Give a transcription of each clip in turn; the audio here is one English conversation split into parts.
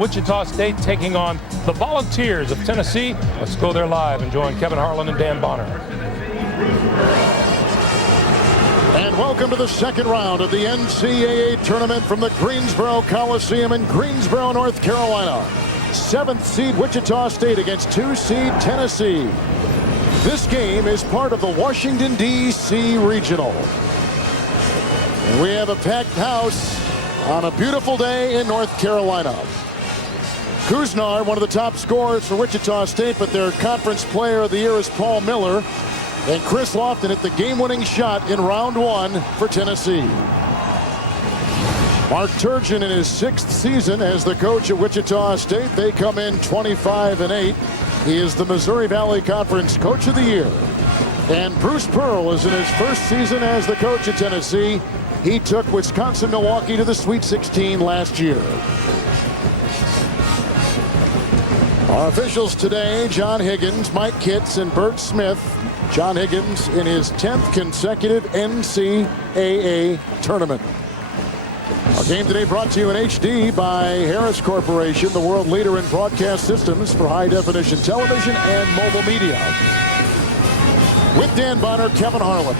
Wichita State taking on the Volunteers of Tennessee. Let's go there live and join Kevin Harlan and Dan Bonner. And welcome to the second round of the NCAA tournament from the Greensboro Coliseum in Greensboro, North Carolina. 7th seed Wichita State against 2 seed Tennessee. This game is part of the Washington, D.C. Regional. And we have a packed house on a beautiful day in North Carolina. Kuznar, one of the top scorers for Wichita State, but their conference player of the year is Paul Miller. And Chris Lofton hit the game-winning shot in round 1 for Tennessee. Mark Turgeon in his 6th season as the coach at Wichita State. They come in 25-8. He is the Missouri Valley Conference Coach of the Year. And Bruce Pearl is in his 1st season as the coach at Tennessee. He took Wisconsin-Milwaukee to the Sweet 16 last year. Our officials today, John Higgins, Mike Kitts, and Bert Smith. John Higgins in his 10th consecutive NCAA tournament. Our game today brought to you in HD by Harris Corporation, the world leader in broadcast systems for high-definition television and mobile media. With Dan Bonner, Kevin Harlan.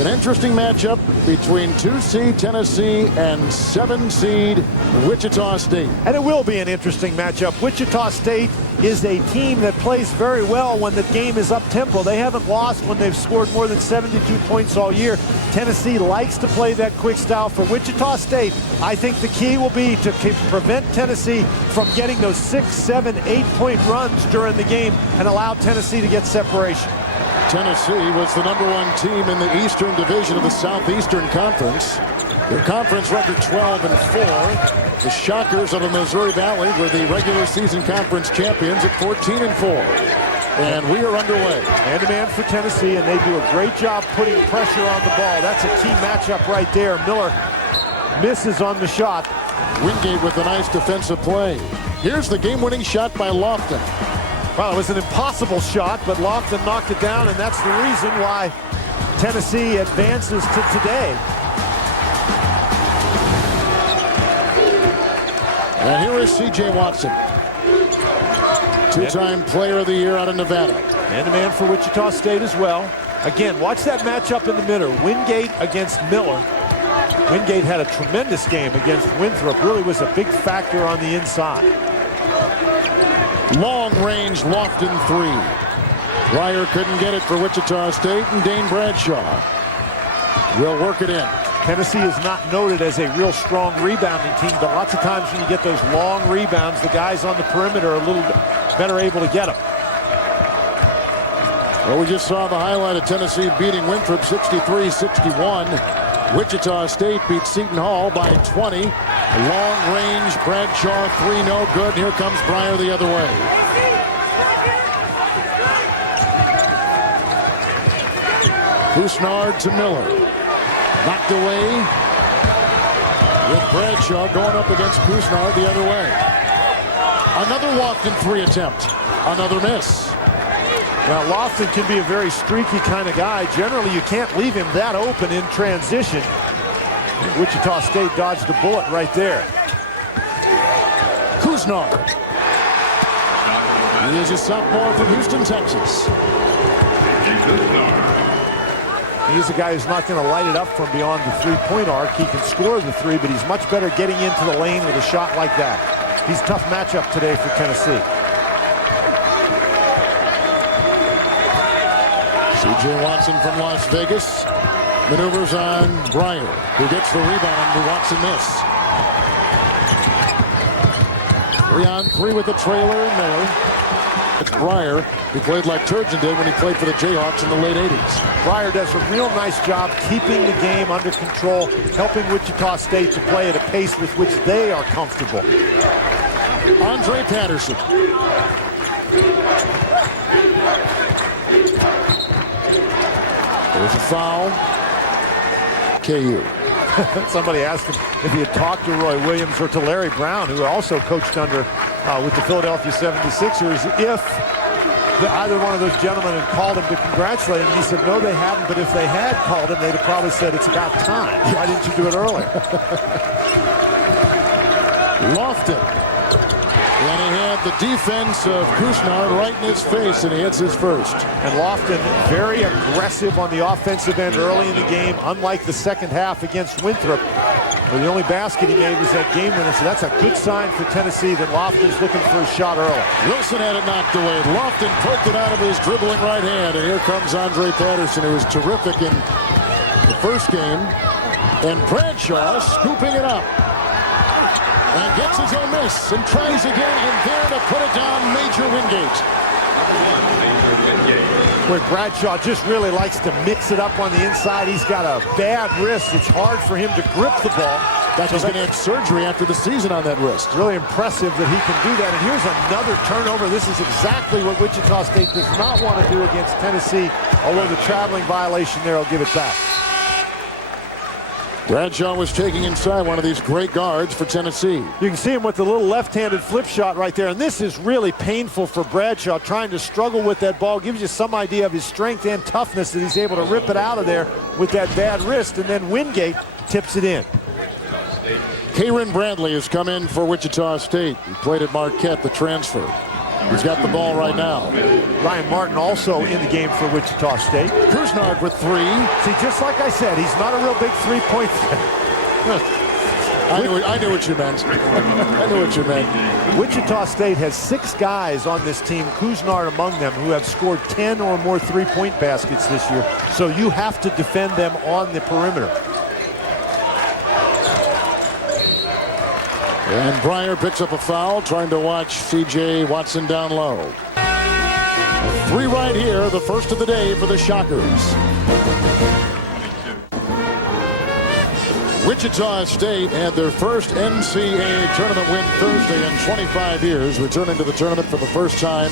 An interesting matchup between 2 seed Tennessee and 7 seed Wichita State. And it will be an interesting matchup. Wichita State is a team that plays very well when the game is up-tempo. They haven't lost when they've scored more than 72 points all year. Tennessee likes to play that quick style. For Wichita State, I think the key will be to prevent Tennessee from getting those 6, 7, 8-point runs during the game and allow Tennessee to get separation. Tennessee was the #1 team in the Eastern Division of the Southeastern Conference. Their conference record 12-4. The Shockers of the Missouri Valley were the regular season conference champions at 14-4. And we are underway. Man-to-man for Tennessee, and they do a great job putting pressure on the ball. That's a key matchup right there. Miller misses on the shot. Wingate with a nice defensive play. Here's the game-winning shot by Lofton. Well, it was an impossible shot, but Lofton knocked it down, and that's the reason why Tennessee advances to today. And here is C.J. Watson, two-time player of the year out of Nevada. Man-to-man for Wichita State as well. Again, watch that matchup in the middle. Wingate against Miller. Wingate had a tremendous game against Winthrop. Really was a big factor on the inside. Long-range Lofton 3. Breyer couldn't get it for Wichita State, and Dane Bradshaw will work it in. Tennessee is not noted as a real strong rebounding team, but lots of times when you get those long rebounds, the guys on the perimeter are a little better able to get them. Well, we just saw the highlight of Tennessee beating Winthrop 63-61. Wichita State beat Seton Hall by 20. Long range Bradshaw 3, no good. Here comes Breyer the other way. Kuznar to Miller. Knocked away with Bradshaw going up against Kuznar the other way. Another Lofton 3 attempt. Another miss. Now, Lofton can be a very streaky kind of guy. Generally, you can't leave him that open in transition. Wichita State dodged a bullet right there. Kuznar. He is a sophomore from Houston, Texas. He's a guy who's not going to light it up from beyond the three-point arc. He can score the 3, but he's much better getting into the lane with a shot like that. He's a tough matchup today for Tennessee. C.J. Watson from Las Vegas maneuvers on Breyer, who gets the rebound to Watson miss. 3-on-3 with the trailer, Miller. It's Breyer, who played like Turgeon did when he played for the Jayhawks in the late 80s. Breyer does a real nice job keeping the game under control, helping Wichita State to play at a pace with which they are comfortable. Andre Patterson. There's a foul. KU. Somebody asked him if he had talked to Roy Williams or to Larry Brown, who also coached under with the Philadelphia 76ers, if either one of those gentlemen had called him to congratulate him. And he said, no, they haven't, but if they had called him, they'd have probably said, it's about time. Why didn't you do it earlier? Lofton. And he had the defense of Kusnar right in his face, and he hits his first. And Lofton very aggressive on the offensive end early in the game, unlike the second half against Winthrop, where the only basket he made was that game winner. So that's a good sign for Tennessee that Lofton's looking for a shot early. Wilson had it knocked away. Lofton poked it out of his dribbling right hand, and here comes Andre Patterson, who was terrific in the first game. And Bradshaw scooping it up. And gets his own miss and tries again, and there to put it down, Major Wingate. Where Bradshaw just really likes to mix it up on the inside. He's got a bad wrist. It's hard for him to grip the ball. He's going to have surgery after the season on that wrist. Really impressive that he can do that. And here's another turnover. This is exactly what Wichita State does not want to do against Tennessee, although the traveling violation there will give it back. Bradshaw was taking inside one of these great guards for Tennessee. You can see him with the little left-handed flip shot right there, and this is really painful for Bradshaw, trying to struggle with that ball. Gives you some idea of his strength and toughness that he's able to rip it out of there with that bad wrist, and then Wingate tips it in. Karen Bradley has come in for Wichita State. He played at Marquette, the transfer. He's got the ball right now. Ryan Martin also in the game for Wichita State. Kusnar with three. See, just like I said, he's not a real big three-point threat. I knew what you meant. I knew what you meant. Wichita State has 6 guys on this team, Kusnar among them, who have scored 10 or more three-point baskets this year. So you have to defend them on the perimeter. And Breyer picks up a foul, trying to watch C.J. Watson down low. 3 right here, the first of the day for the Shockers. Wichita State had their first NCAA tournament win Thursday in 25 years, returning to the tournament for the first time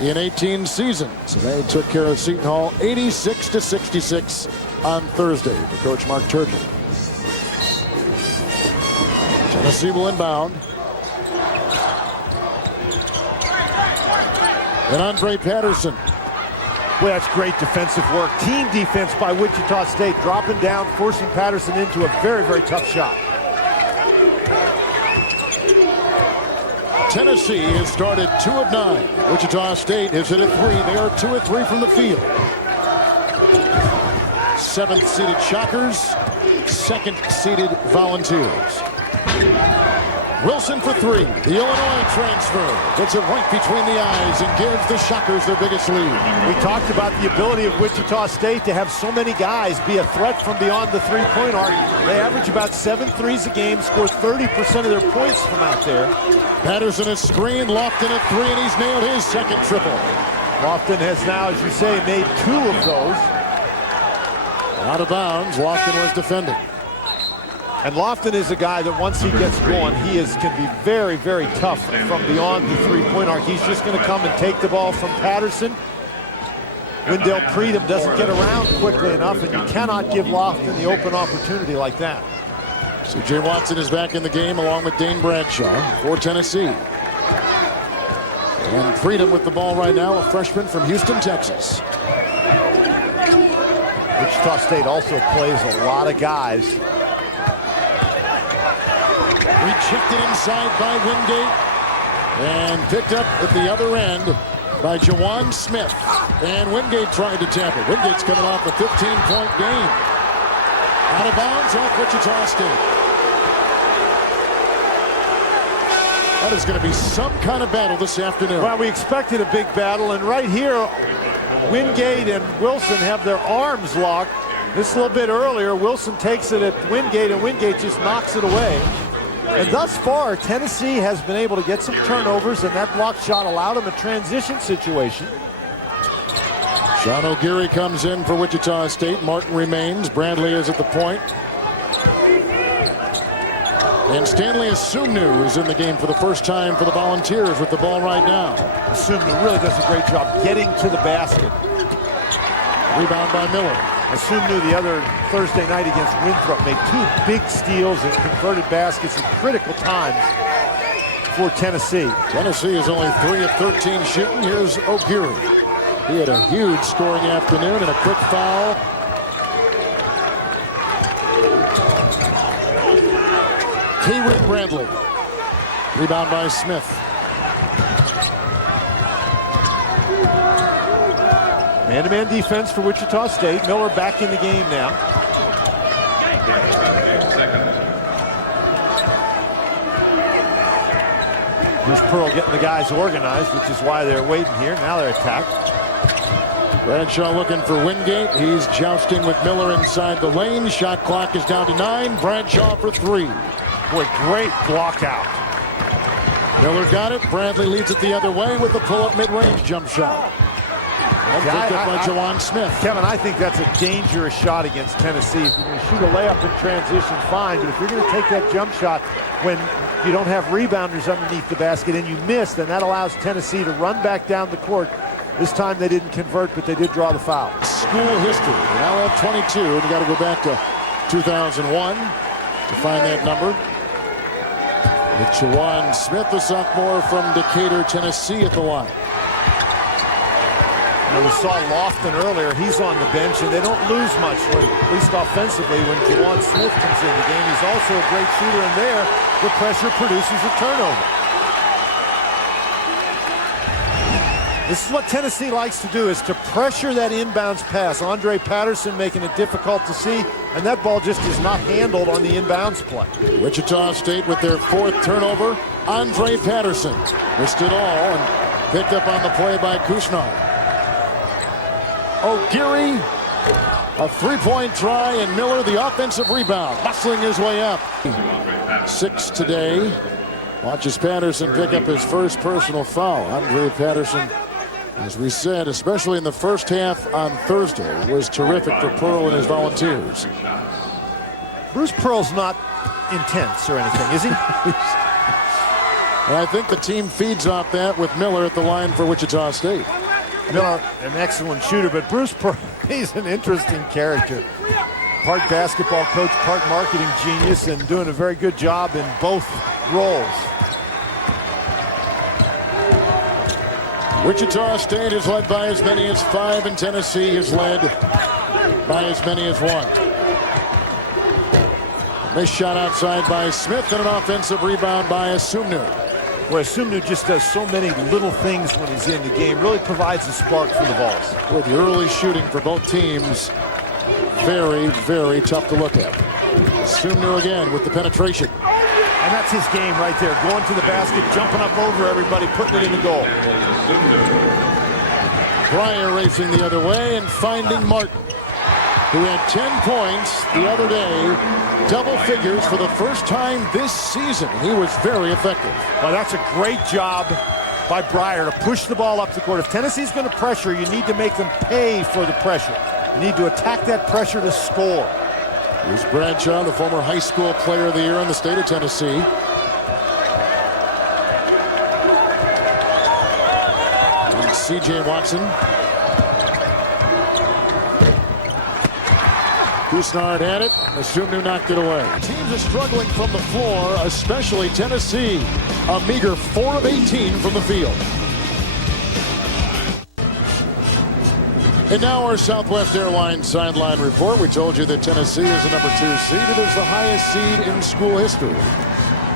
in 18 seasons. They took care of Seton Hall 86-66 on Thursday for Coach Mark Turgeon. Tennessee will inbound. And Andre Patterson. Well, that's great defensive work. Team defense by Wichita State, dropping down, forcing Patterson into a very, very tough shot. Tennessee has started 2 of 9. Wichita State has hit a 3. They are 2 of 3 from the field. 7th-seeded Shockers, 2nd-seeded Volunteers. Wilson for 3. The Illinois transfer gets it right between the eyes and gives the Shockers their biggest lead. We talked about the ability of Wichita State to have so many guys be a threat from beyond the three-point arc. They average about 7 threes a game, score 30% of their points from out there. Patterson is screened, Lofton at 3, and he's nailed his 2nd triple. Lofton has now, as you say, made 2 of those. Out of bounds, Lofton was defending. And Lofton is a guy that once he gets going, can be very, very tough from beyond the three-point arc. He's just going to come and take the ball from Patterson. Wendell Preedom doesn't get around quickly enough, and you cannot give Lofton the open opportunity like that. C.J. Watson is back in the game along with Dane Bradshaw for Tennessee. And Preedom with the ball right now, a freshman from Houston, Texas. Wichita State also plays a lot of guys. Rejected inside by Wingate and picked up at the other end by Jawan Smith. And Wingate tried to tap it. Wingate's coming off a 15-point game. Out of bounds off Wichita State. That is going to be some kind of battle this afternoon. Well, we expected a big battle, and right here, Wingate and Wilson have their arms locked. This a little bit earlier, Wilson takes it at Wingate, and Wingate just knocks it away. And thus far, Tennessee has been able to get some turnovers, and that block shot allowed him a transition situation. Sean O'Geary comes in for Wichita State. Martin remains. Bradley is at the point. And Stanley Asumnu is in the game for the first time for the Volunteers with the ball right now. Asumnu really does a great job getting to the basket. Rebound by Miller. Asumnu the other Thursday night against Winthrop made 2 big steals and converted baskets at critical times for Tennessee. Tennessee is only 3 of 13 shooting. Here's O'Geary. He had a huge scoring afternoon and a quick foul. Kayrin Bradley. Rebound by Smith. Man-to-man defense for Wichita State. Miller back in the game now. Bruce Pearl getting the guys organized, which is why they're waiting here. Now they're attacked. Bradshaw looking for Wingate. He's jousting with Miller inside the lane. Shot clock is down to 9. Bradshaw for 3. Boy, great block out. Miller got it. Bradley leads it the other way with the pull-up mid-range jump shot. And picked up by Jawan Smith. Kevin, I think that's a dangerous shot against Tennessee. If you're going to shoot a layup in transition, fine. But if you're going to take that jump shot when you don't have rebounders underneath the basket and you miss, then that allows Tennessee to run back down the court. This time they didn't convert, but they did draw the foul. School history. They now have 22, and you got to go back to 2001 to find that number. With Jawan Smith, the sophomore from Decatur, Tennessee, at the line. We saw Lofton earlier. He's on the bench, and they don't lose much, at least offensively, when Jawan Smith comes in the game. He's also a great shooter, and there, the pressure produces a turnover. This is what Tennessee likes to do, is to pressure that inbounds pass. Andre Patterson making it difficult to see, and that ball just is not handled on the inbounds play. Wichita State with their 4th turnover. Andre Patterson missed it all and picked up on the play by Kushnar. O'Geary, a 3-point try, and Miller the offensive rebound, muscling his way up. 6 today. Watches Patterson pick up his first personal foul. Andre Patterson, as we said, especially in the first half on Thursday, was terrific for Pearl and his Volunteers. Bruce Pearl's not intense or anything, is he? And I think the team feeds off that with Miller at the line for Wichita State. Miller, an excellent shooter, but Bruce Pearl, he's an interesting character. Part basketball coach, part marketing genius, and doing a very good job in both roles. Wichita State is led by as many as 5, and Tennessee is led by as many as 1. Nice shot outside by Smith, and an offensive rebound by Asumnu. Where Asumnu just does so many little things when he's in the game, really provides a spark for the Vols. With the early shooting for both teams, very, very tough to look at. Asumnu again with the penetration. And that's his game right there, going to the basket, jumping up over everybody, putting it in the goal. Pryor racing the other way and finding Martin, who had 10 points the other day. Double figures for the first time this season. He was very effective. Well, that's a great job by Breyer to push the ball up the court. If Tennessee's going to pressure, you need to make them pay for the pressure. You need to attack that pressure to score. Here's Bradshaw, the former high school player of the year in the state of Tennessee. And C.J. Watson. Kusnard had it. Asumnu knocked it away. Teams are struggling from the floor, especially Tennessee. A meager 4 of 18 from the field. And now our Southwest Airlines sideline report. We told you that Tennessee is the number 2 seed. It is the highest seed in school history.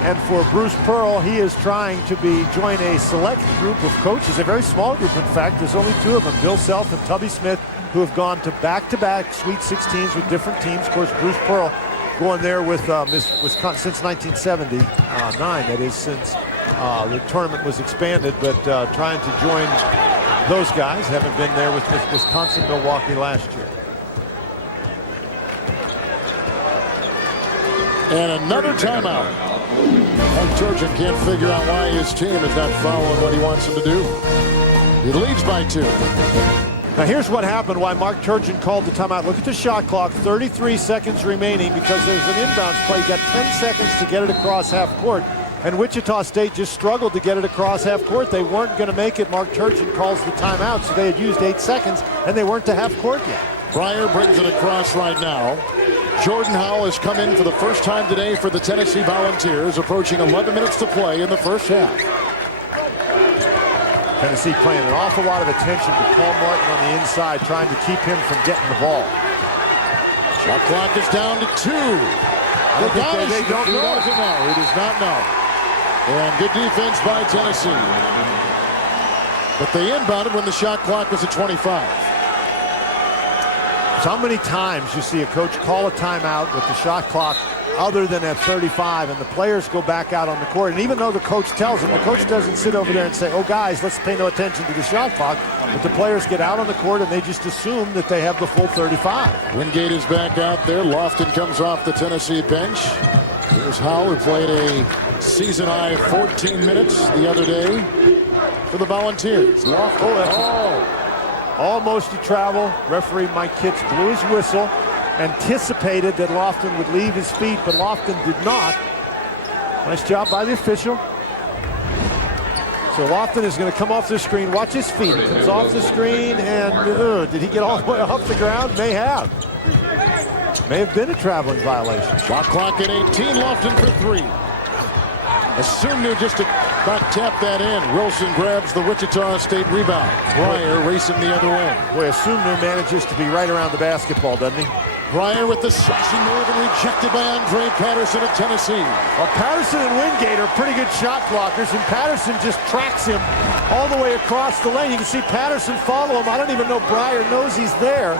And for Bruce Pearl, he is trying to join a select group of coaches, a very small group, in fact. There's only 2 of them, Bill Self and Tubby Smith, who have gone to back-to-back Sweet 16s with different teams. Of course, Bruce Pearl going there with Wisconsin since 1979. That is, since the tournament was expanded, but trying to join those guys. Haven't been there with Wisconsin, Milwaukee last year. And another timeout. Mike Turgeon can't figure out why his team is not following what he wants them to do. He leads by 2. Now here's what happened, why Mark Turgeon called the timeout. Look at the shot clock, 33 seconds remaining because there's an inbounds play. You got 10 seconds to get it across half court. And Wichita State just struggled to get it across half court. They weren't going to make it. Mark Turgeon calls the timeout, so they had used 8 seconds, and they weren't to half court yet. Pryor brings it across right now. Jordan Howell has come in for the first time today for the Tennessee Volunteers, approaching 11 minutes to play in the first half. Tennessee paying an awful lot of attention to Paul Martin on the inside, trying to keep him from getting the ball. Shot clock is down to 2. They don't know. He doesn't know. He does not know. And good defense by Tennessee. But they inbounded when the shot clock was at 25. So many times you see a coach call a timeout with the shot clock other than at 35, and the players go back out on the court. And even though the coach tells them, the coach doesn't sit over there and say, oh, guys, let's pay no attention to the shot clock. But the players get out on the court, and they just assume that they have the full 35. Wingate is back out there. Lofton comes off the Tennessee bench. Here's Howe, who played a season-high 14 minutes the other day for the Volunteers. Lofton. Almost a travel. Referee Mike Kitts blew his whistle, anticipated that Lofton would leave his feet, but Lofton did not. Nice job by the official. So Lofton is going to come off the screen. Watch his feet. He comes off the screen, and did he get all the way off the ground? May have. May have been a traveling violation. Shot clock at 18. Lofton for three. Assumed just to about tap that in. Wilson grabs the Wichita State rebound. Breyer racing the other way. Boy, Asumnu manages to be right around the basketball, doesn't he? Breyer with the slashing move and rejected by Andre Patterson of Tennessee. Well, Patterson and Wingate are pretty good shot blockers, and Patterson just tracks him all the way across the lane. You can see Patterson follow him. I don't even know Breyer knows he's there.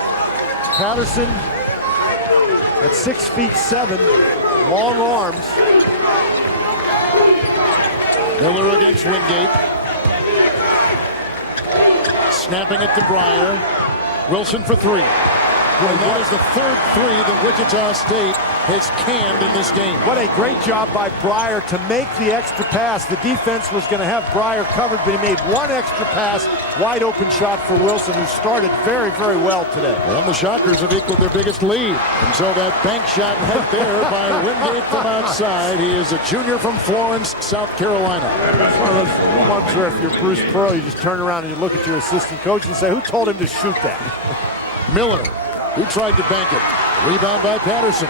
Patterson at 6'7", long arms. Miller against Wingate. Snapping it to Breyer. Wilson for three. And that is the third three that Wichita State has canned in this game. What a great job by Breyer to make the extra pass. The defense was going to have Breyer covered, but he made one extra pass. Wide open shot for Wilson, who started very, very well today. Well, the Shockers have equaled their biggest lead until that bank shot right there by Wingate from outside. He is a junior from Florence, South Carolina. It's one of those ones where if you're Bruce Pearl, you just turn around and you look at your assistant coach and say, who told him to shoot that? Miller, who tried to bank it. Rebound by Patterson.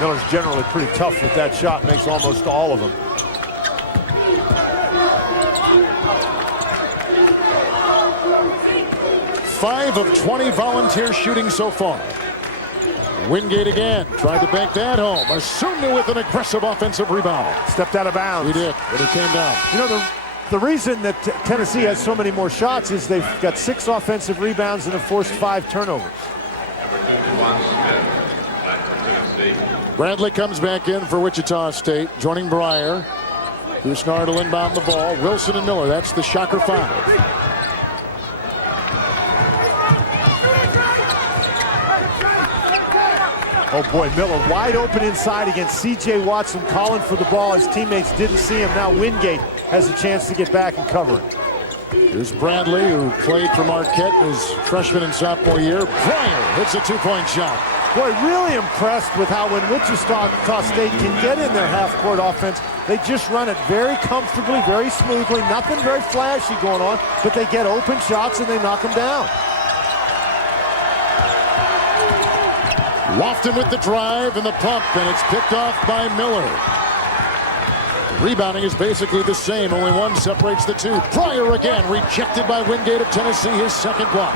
Miller's generally pretty tough with that shot, makes almost all of them. Five of 20 Volunteers shooting so far. Wingate again, tried to bank that home. Asumnu with an aggressive offensive rebound. Stepped out of bounds. He did, but it came down. You know, the reason that Tennessee has so many more shots is they've got 6 offensive rebounds and have forced 5 turnovers. Bradley comes back in for Wichita State, joining Breyer. Kusnard will inbound the ball. Wilson and Miller, that's the Shocker 5. Oh boy, Miller wide open inside against C.J. Watson, calling for the ball. His teammates didn't see him. Now Wingate has a chance to get back and cover it. Here's Bradley, who played for Marquette his freshman and sophomore year. Breyer hits a 2-point shot. Boy, really impressed with how when Wichita State can get in their half-court offense, they just run it very comfortably, very smoothly, nothing very flashy going on, but they get open shots and they knock them down. Lofton with the drive and the pump, and it's picked off by Miller. Rebounding is basically the same, only one separates the two. Breyer again, rejected by Wingate of Tennessee, his second block.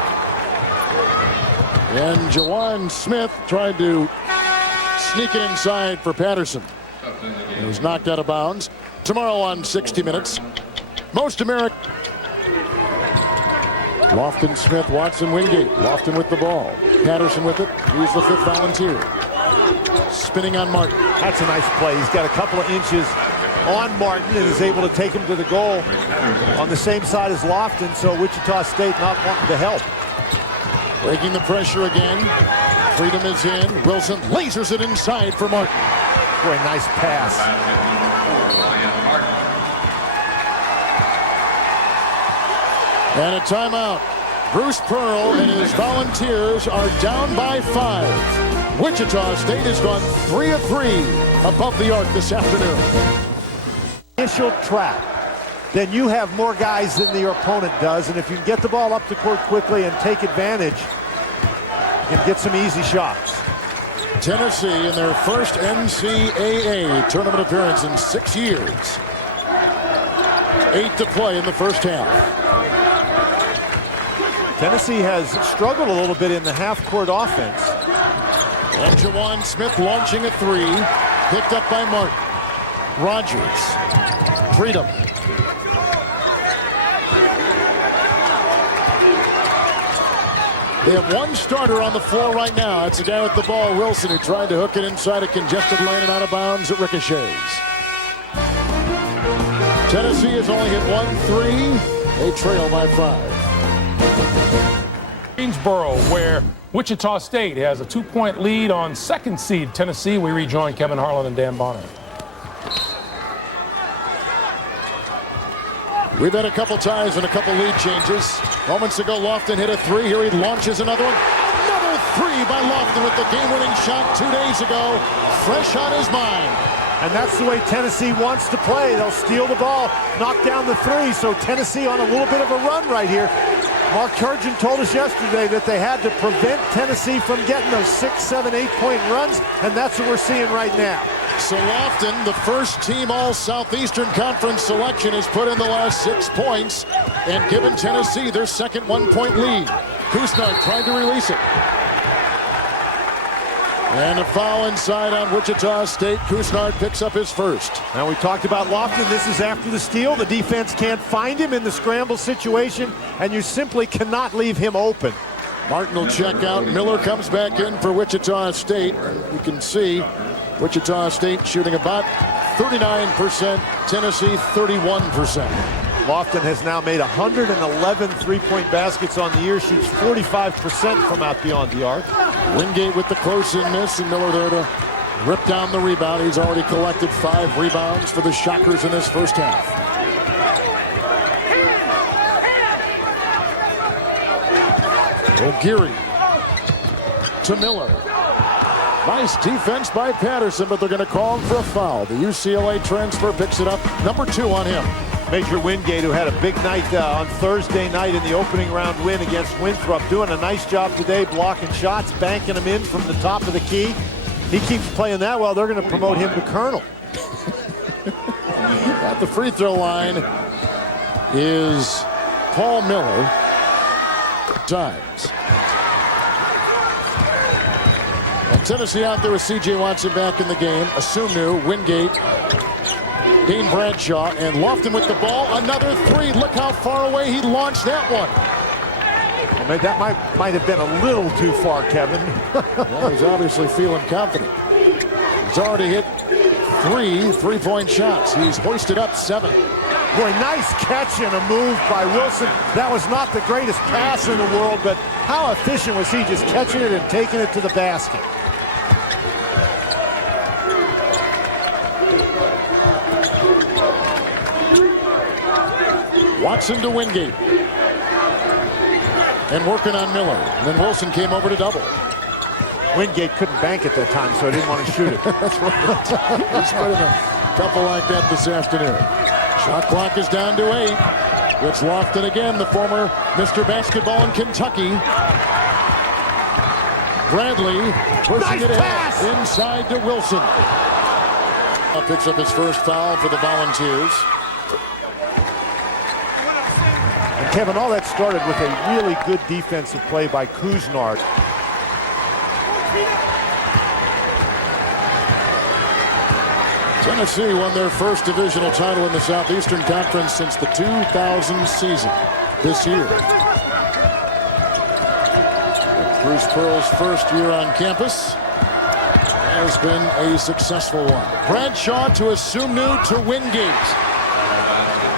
And Jawan Smith tried to sneak it inside for Patterson. He was knocked out of bounds. Tomorrow on 60 Minutes, Most American. Lofton, Smith, Watson, Wingate. Lofton with the ball. Patterson with it. He's the 5th Volunteer. Spinning on Martin. That's a nice play. He's got a couple of inches on Martin and is able to take him to the goal on the same side as Lofton, so Wichita State not wanting to help. Breaking the pressure again. Freedom is in. Wilson lasers it inside for Martin. Boy, nice pass. And a timeout. Bruce Pearl and his Volunteers are down by 5. Wichita State has gone 3 of 3 above the arc this afternoon. Initial trap. Then you have more guys than your opponent does, and if you can get the ball up the court quickly and take advantage, you can get some easy shots. Tennessee in their first NCAA tournament appearance in 6 years. 8 to play in the first half. Tennessee has struggled a little bit in the half-court offense. And Jawan Smith launching a 3, picked up by Martin. Rogers. Freedom. They have one starter on the floor right now. It's the guy with the ball, Wilson, who tried to hook it inside a congested lane and out of bounds. It ricochets. Tennessee has only hit 1 3. They trail by 5. Greensboro, where Wichita State has a 2-point lead on second seed Tennessee. We rejoin Kevin Harlan and Dan Bonner. We've had a couple ties and a couple lead changes. Moments ago, Lofton hit a 3. Here he launches another one. Another 3 by Lofton with the game-winning shot 2 days ago. Fresh on his mind. And that's the way Tennessee wants to play. They'll steal the ball, knock down the 3. So Tennessee on a little bit of a run right here. Mark Turgeon told us yesterday that they had to prevent Tennessee from getting those 6, 7, 8-point runs, and that's what we're seeing right now. So Lofton, the first team All-Southeastern Conference selection, has put in the last 6 points and given Tennessee their second 1-point lead. Kusnart tried to release it. And a foul inside on Wichita State. Kusnart picks up his first. Now we talked about Lofton. This is after the steal. The defense can't find him in the scramble situation, and you simply cannot leave him open. Martin will check out. Miller comes back in for Wichita State. You can see Wichita State shooting about 39%, Tennessee 31%. Lofton has now made 111 three-point baskets on the year, shoots 45% from out beyond the arc. Wingate with the close-in miss, and Miller there to rip down the rebound. He's already collected 5 rebounds for the Shockers in this first half. O'Geary to Miller. Nice defense by Patterson, but they're going to call him for a foul. The UCLA transfer picks it up. Number 2 on him. Major Wingate, who had a big night on Thursday night in the opening round win against Winthrop, doing a nice job today blocking shots, banking them in from the top of the key. He keeps playing that well. They're going to promote him to Colonel. At the free throw line is Paul Miller. Times. And Tennessee out there with C.J. Watson back in the game. Asumnu, Wingate, Dane Bradshaw, and Lofton with the ball. Another 3. Look how far away he launched that one. Well, that might have been a little too far, Kevin. Well, he's obviously feeling confident. He's already hit 3 three-point shots. He's hoisted up 7. Boy, nice catch and a move by Wilson. That was not the greatest pass in the world, but how efficient was he just catching it and taking it to the basket. Watson to Wingate. And working on Miller. And then Wilson came over to double. Wingate couldn't bank at that time, so he didn't want to shoot it. That's right. He's putting a couple like that this afternoon. Shot clock is down to 8. It's Lofton again, the former Mr. Basketball in Kentucky. Bradley pushing it ahead inside to Wilson. Picks up his first foul for the Volunteers. And Kevin, all that started with a really good defensive play by Kusnart. Tennessee won their first divisional title in the Southeastern Conference since the 2000 season this year. Bruce Pearl's first year on campus has been a successful one. Bradshaw to Asumnu to Wingate.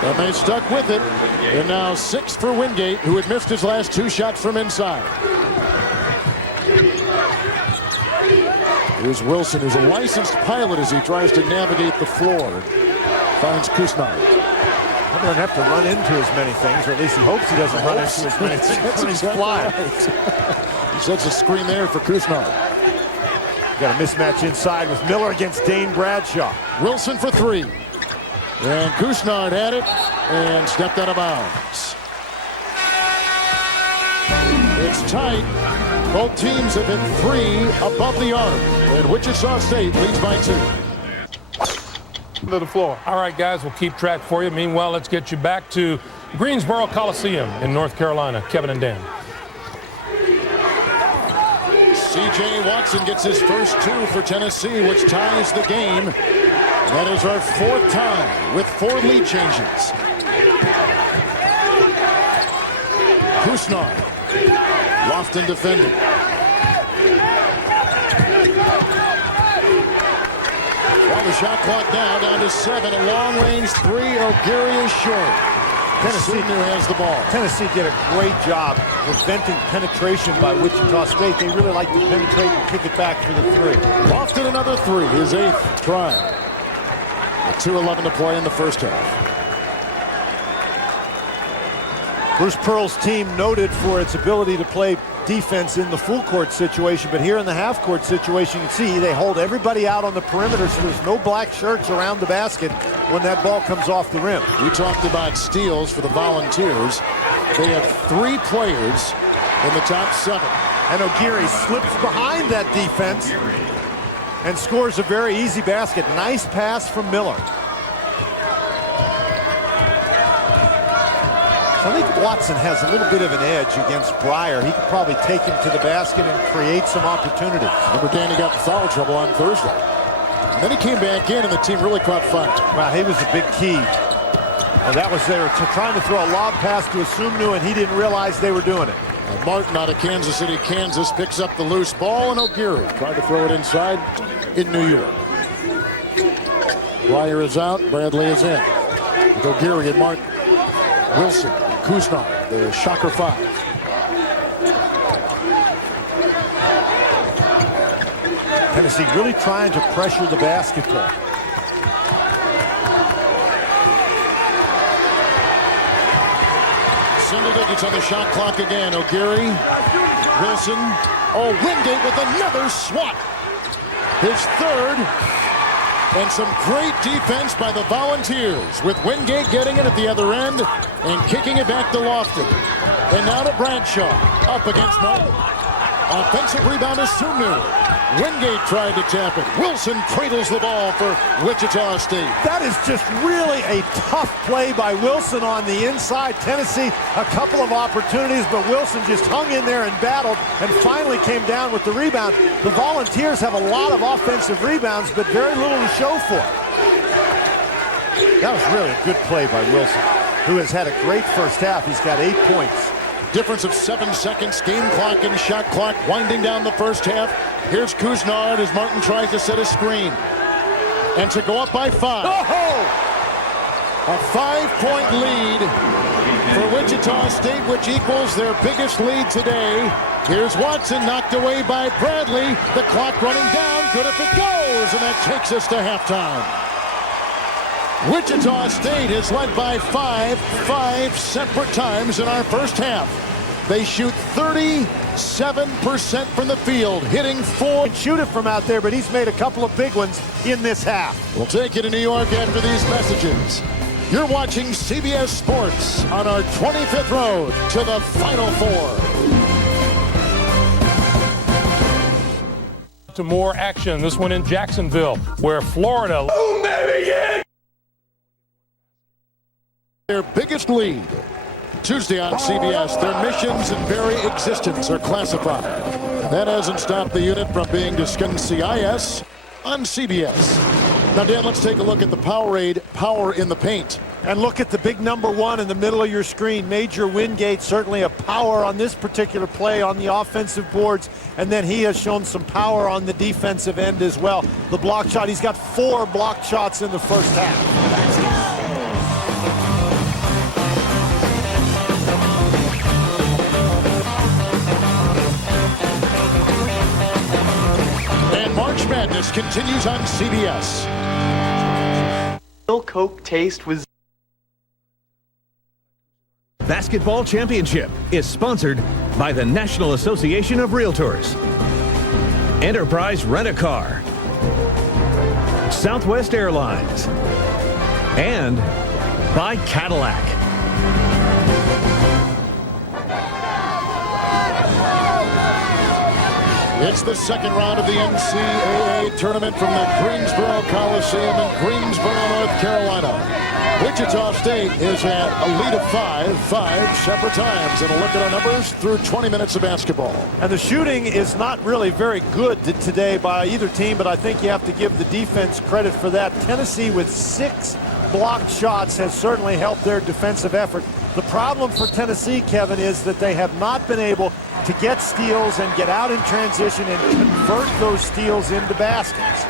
And they stuck with it. And now 6 for Wingate, who had missed his last 2 shots from inside. Here's Wilson, who's a licensed pilot as he tries to navigate the floor. Finds Kusnart. He doesn't have to run into as many things, or at least he hopes he doesn't run into as many things when he's flying. Right. He sets a screen there for Kusnart. Got a mismatch inside with Miller against Dane Bradshaw. Wilson for 3. And Kusnart had it and stepped out of bounds. It's tight. Both teams have hit 3 above the arc. And Wichita State leads by 2. To the floor. All right, guys, we'll keep track for you. Meanwhile, let's get you back to Greensboro Coliseum in North Carolina. Kevin and Dan. C.J. Watson gets his first 2 for Tennessee, which ties the game. That is our fourth time with 4 lead changes. Kusnar. Lofton defending. Well, the shot clock now down to 7. A long-range 3. O'Geary is short. Tennessee has the ball. Tennessee did a great job preventing penetration by Wichita State. They really like to penetrate and kick it back for the 3. Lofton another 3. His 8th try. With 2:11 to play in the first half. Bruce Pearl's team noted for its ability to play defense in the full court situation, but here in the half court situation, you can see they hold everybody out on the perimeter, so there's no black shirts around the basket when that ball comes off the rim. We talked about steals for the Volunteers. They have 3 players in the top 7. And O'Geary slips behind that defense and scores a very easy basket. Nice pass from Miller. I think Watson has a little bit of an edge against Breyer. He could probably take him to the basket and create some opportunities. Remember, Danny got in foul trouble on Thursday. And then he came back in, and the team really caught fight. Well, he was a big key. Well, that was there trying to throw a lob pass to Asumnu, and he didn't realize they were doing it. And Martin out of Kansas City, Kansas, picks up the loose ball, and O'Geary tried to throw it inside in New York. Breyer is out. Bradley is in. With O'Geary and Martin. Wilson. Kusnar, the shocker 5. Tennessee really trying to pressure the basketball. Single digits on the shot clock again. O'Geary, Wilson. Oh, Wingate with another swat. His 3rd. And some great defense by the Volunteers, with Wingate getting it at the other end and kicking it back to Lofton. And now to Bradshaw, up against Martin. Offensive rebound is Sumner. Wingate tried to tap it. Wilson cradles the ball for Wichita State. That is just really a tough play by Wilson on the inside. Tennessee, a couple of opportunities, but Wilson just hung in there and battled and finally came down with the rebound. The Volunteers have a lot of offensive rebounds, but very little to show for it. That was really a good play by Wilson, who has had a great first half. He's got 8 points. Difference of 7 seconds, game clock and shot clock winding down the first half. Here's Kusnar as Martin tries to set a screen. And to go up by 5. Oh! A 5-point lead for Wichita State, which equals their biggest lead today. Here's Watson knocked away by Bradley. The clock running down. Good if it goes. And that takes us to halftime. Wichita State is led by 5 separate times in our first half. They shoot 37% from the field, hitting 4. He can shoot it from out there, but he's made a couple of big ones in this half. We'll take you to New York after these messages. You're watching CBS Sports on our 25th road to the Final Four. To more action, this one in Jacksonville, where Florida. Oh, baby, yeah! Their biggest lead. Tuesday on CBS, their missions and very existence are classified. That hasn't stopped the unit from being discussed CIS on CBS. Now, Dan, let's take a look at the Powerade Power in the Paint. And look at the big number 1 in the middle of your screen. Major Wingate, certainly a power on this particular play on the offensive boards. And then he has shown some power on the defensive end as well. The block shot, he's got 4 block shots in the first half. March Madness continues on CBS. Coke taste was. Basketball Championship is sponsored by the National Association of Realtors, Enterprise Rent-A-Car, Southwest Airlines, and by Cadillac. It's the second round of the NCAA tournament from the Greensboro Coliseum in Greensboro, North Carolina. Wichita State is at a lead of five separate times. And a look at our numbers through 20 minutes of basketball. And the shooting is not really very good today by either team, but I think you have to give the defense credit for that. Tennessee with 6 blocked shots has certainly helped their defensive effort. The problem for Tennessee, Kevin, is that they have not been able to get steals and get out in transition and convert those steals into baskets.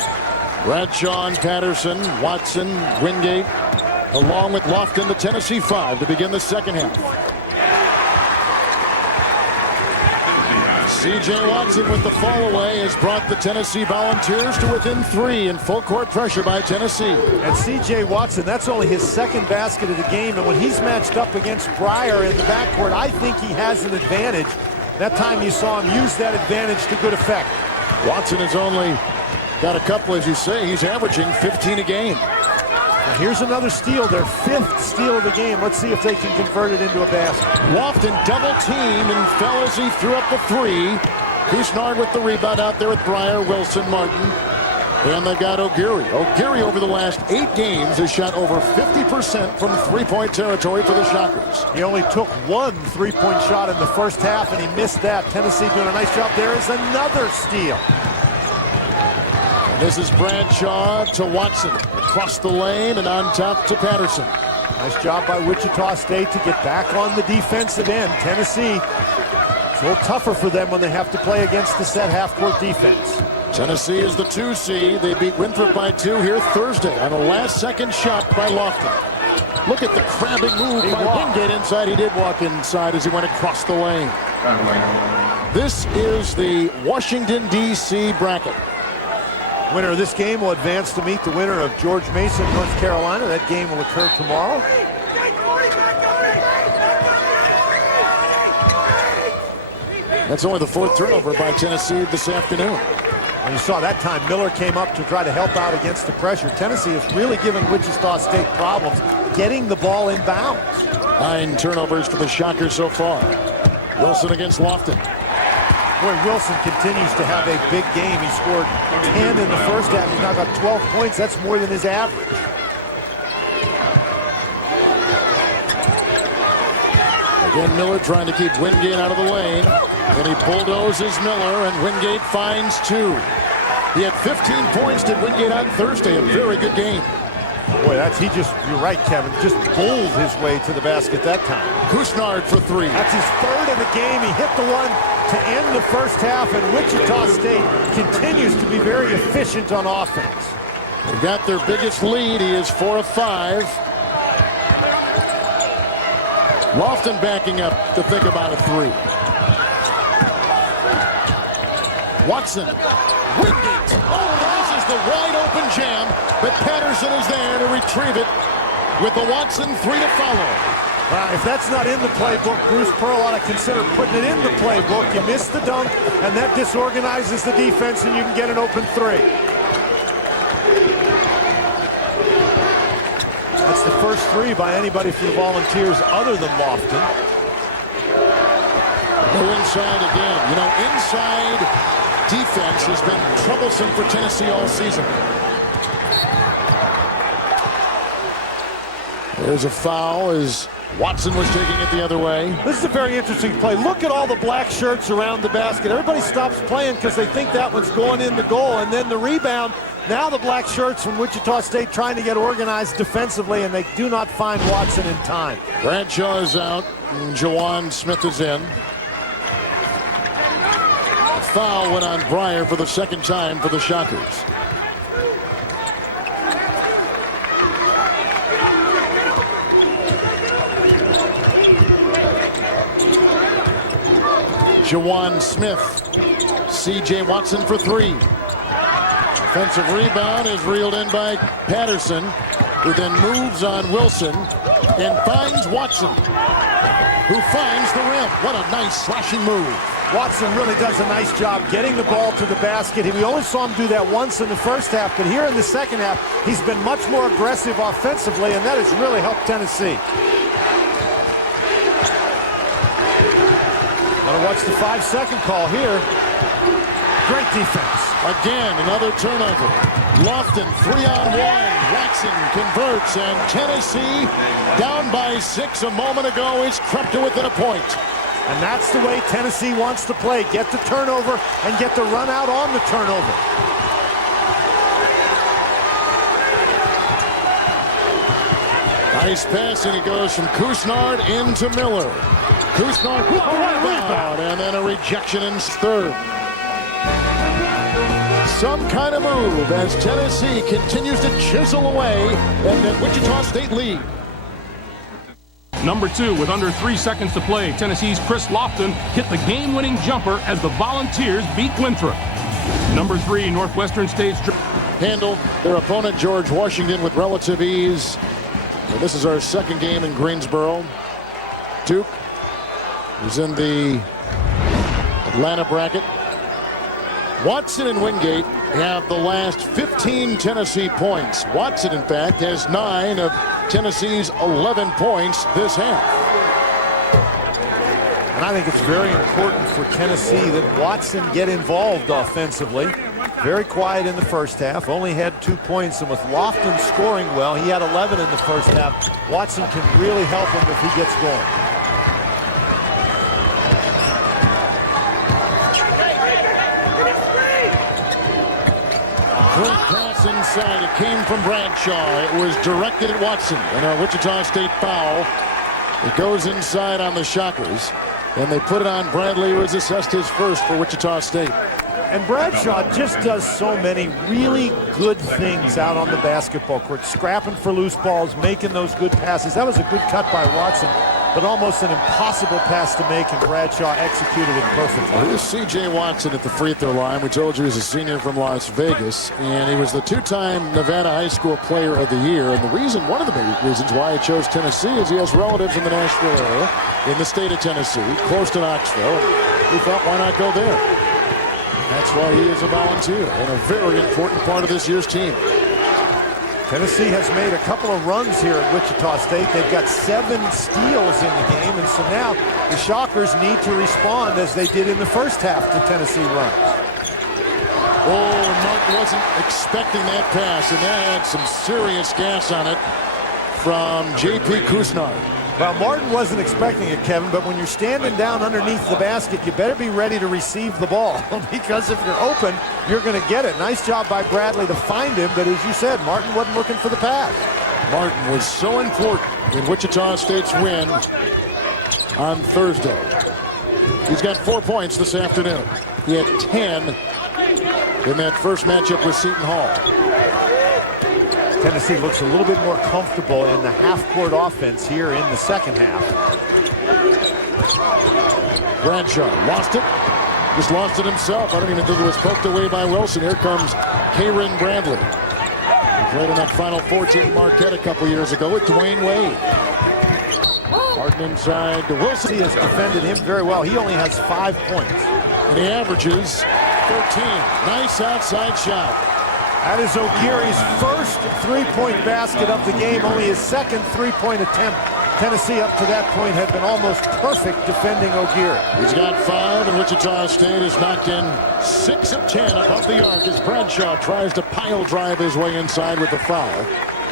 Bradshaw, Patterson, Watson, Wingate, along with Lofton, the Tennessee 5 to begin the second half. C.J. Watson with the fall away has brought the Tennessee Volunteers to within 3 in full court pressure by Tennessee. And C.J. Watson, that's only his second basket of the game, and when he's matched up against Breyer in the backcourt, I think he has an advantage. That time you saw him use that advantage to good effect. Watson has only got a couple, as you say. He's averaging 15 a game. Now here's another steal, their 5th steal of the game. Let's see if they can convert it into a basket. Lofton double teamed and fell as he threw up the 3. Kusnard with the rebound out there with Breyer, Wilson, Martin. And they've got O'Geary. O'Geary over the last 8 games has shot over 50% from three-point territory for the Shockers. He only took 1 3-point shot in the first half, and he missed that. Tennessee doing a nice job. There is another steal. This is Bradshaw to Watson. Across the lane and on top to Patterson. Nice job by Wichita State to get back on the defensive end. Tennessee, it's a little tougher for them when they have to play against the set half-court defense. Tennessee is the 2 seed. They beat Winthrop by 2 here Thursday on a last-second shot by Lofton. Look at the crabbing move by Wingate inside. He did walk inside as he went across the lane. This is the Washington, D.C. bracket. Winner of this game will advance to meet the winner of George Mason, North Carolina. That game will occur tomorrow. That's only the 4th turnover by Tennessee this afternoon. And you saw that time Miller came up to try to help out against the pressure. Tennessee has really given Wichita State problems getting the ball in bounds. 9 turnovers for the Shockers so far. Wilson against Lofton. Boy, Wilson continues to have a big game. He scored 10 in the first half. He's now got 12 points. That's more than his average. Again, Miller trying to keep Wingate out of the lane. And he bulldozes Miller, and Wingate finds 2. He had 15 points, did Wingate on Thursday. A very good game. Boy, you're right, Kevin, just bowled his way to the basket that time. Kusnard for 3. That's his 3rd of the game. He hit the one to end the first half, and Wichita State continues to be very efficient on offense. They got their biggest lead. He is 4 of 5. Lofton backing up to think about a 3. Watson. Wingate. Oh, this is the wide open jam, but Patterson is there to retrieve it with the Watson 3 to follow. If that's not in the playbook, Bruce Pearl ought to consider putting it in the playbook. You miss the dunk, and that disorganizes the defense, and you can get an open 3. That's the first 3 by anybody for the Volunteers other than Lofton. Go inside again. You know, inside defense has been troublesome for Tennessee all season. There's a foul as Watson was taking it the other way. This is a very interesting play. Look at all the black shirts around the basket. Everybody stops playing because they think that one's going in the goal. And then the rebound, now the black shirts from Wichita State trying to get organized defensively, and they do not find Watson in time. Bradshaw is out, and Jawan Smith is in. A foul went on Breyer for the 2nd time for the Shockers. Jawan Smith. C.J. Watson for 3. Offensive rebound is reeled in by Patterson, who then moves on Wilson and finds Watson, who finds the rim. What a nice slashing move. Watson really does a nice job getting the ball to the basket. We only saw him do that once in the first half, but here in the second half, he's been much more aggressive offensively, and that has really helped Tennessee. Gotta watch the 5-second call here. Great defense. Again, another turnover. Lofton 3-on-1. Watson converts, and Tennessee, down by 6 a moment ago, is crept to within a point. And that's the way Tennessee wants to play. Get the turnover and get the run out on the turnover. Nice pass, and it goes from Kusnard into Miller. Kusnard with the rebound, and then a rejection in third. Some kind of move as Tennessee continues to chisel away at that Wichita State lead. Number 2, with under 3 seconds to play, Tennessee's Chris Lofton hit the game-winning jumper as the Volunteers beat Winthrop. Number 3, Northwestern State's handled their opponent George Washington with relative ease. And this is our second game in Greensboro. Duke is in the Atlanta bracket. Watson and Wingate have the last 15 Tennessee points. Watson, in fact, has 9 of Tennessee's 11 points this half. And I think it's very important for Tennessee that Watson get involved offensively. Very quiet in the first half, only had 2 points, and with Lofton scoring well, he had 11 in the first half. Watson can really help him if he gets going. Great pass inside. It came from Bradshaw. It was directed at Watson, and a Wichita State foul. It goes inside on the Shockers, and they put it on Bradley, who has assessed his first for Wichita State. And Bradshaw just does so many really good things out on the basketball court. Scrapping for loose balls, making those good passes. That was a good cut by Watson, but almost an impossible pass to make, and Bradshaw executed it perfectly. Well, here's C.J. Watson at the free throw line. We told you he's a senior from Las Vegas, and he was the 2-time Nevada High School Player of the Year. And the reason, one of the reasons why he chose Tennessee is he has relatives in the Nashville area, in the state of Tennessee, close to Knoxville. And he thought, why not go there? That's why he is a Volunteer and a very important part of this year's team. Tennessee has made a couple of runs here at Wichita State. They've got 7 steals in the game, and so now the Shockers need to respond as they did in the first half to Tennessee runs. Oh, and Martin wasn't expecting that pass, and that had some serious gas on it from J.P. Kusnard. Well, Martin wasn't expecting it, Kevin, but when you're standing down underneath the basket, you better be ready to receive the ball, because if you're open, you're going to get it. Nice job by Bradley to find him, but as you said, Martin wasn't looking for the pass. Martin was so important in Wichita State's win on Thursday. He's got 4 points this afternoon. He had 10 in that first matchup with Seton Hall. Tennessee looks a little bit more comfortable in the half-court offense here in the second half. Bradshaw lost it. Just lost it himself. I don't even think it was poked away by Wilson. Here comes Kayron Bradley. He played in that Final Four team Marquette a couple years ago with Dwayne Wade. Martin inside to Wilson. He has defended him very well. He only has 5 points. And he averages 13. Nice outside shot. That is O'Geary's first three-point basket of the game, only his second three-point attempt. Tennessee up to that point had been almost perfect defending O'Geary. He's got 5, and Wichita State has knocked in 6 of 10 above the arc as Bradshaw tries to pile drive his way inside with the foul.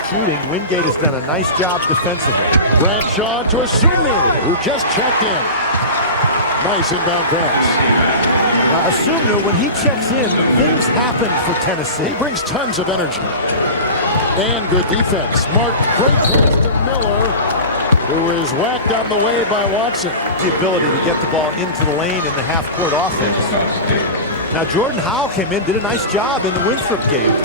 Shooting, Wingate has done a nice job defensively. Bradshaw to Asumni, who just checked in. Nice inbound pass. Now, Asumni, when he checks in, things happen for Tennessee. He brings tons of energy and good defense. Martin, great pass to Miller, who is whacked on the way by Watson. The ability to get the ball into the lane in the half-court offense. Now, Jordan Howell came in, did a nice job in the Winthrop game.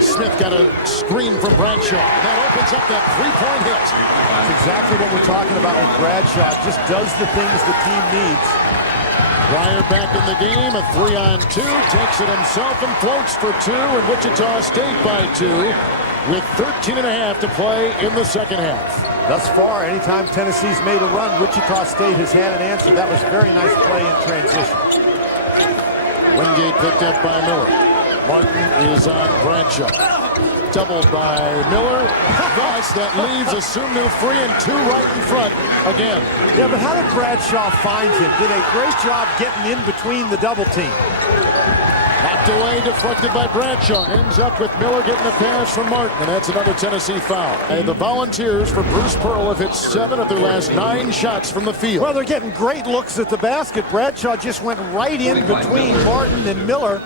Smith got a screen from Bradshaw. That opens up that three-point hit. That's exactly what we're talking about with Bradshaw. Just does the things the team needs. Pryor back in the game. A 3-on-2. Takes it himself and floats for 2. And Wichita State by 2 with 13 and a half to play in the second half. Thus far, anytime Tennessee's made a run, Wichita State has had an answer. That was very nice play in transition. Wingate picked up by Miller. Martin is on Bradshaw. doubled by Miller. Thus, that leaves Asumnu free and 2 right in front again. Yeah, but how did Bradshaw find him? Did a great job getting in between the double team. Knocked away, deflected by Bradshaw. Ends up with Miller getting a pass from Martin, and that's another Tennessee foul. And the Volunteers for Bruce Pearl have hit 7 of their last 9 shots from the field. Well, they're getting great looks at the basket. Bradshaw just went right in between Martin and Miller.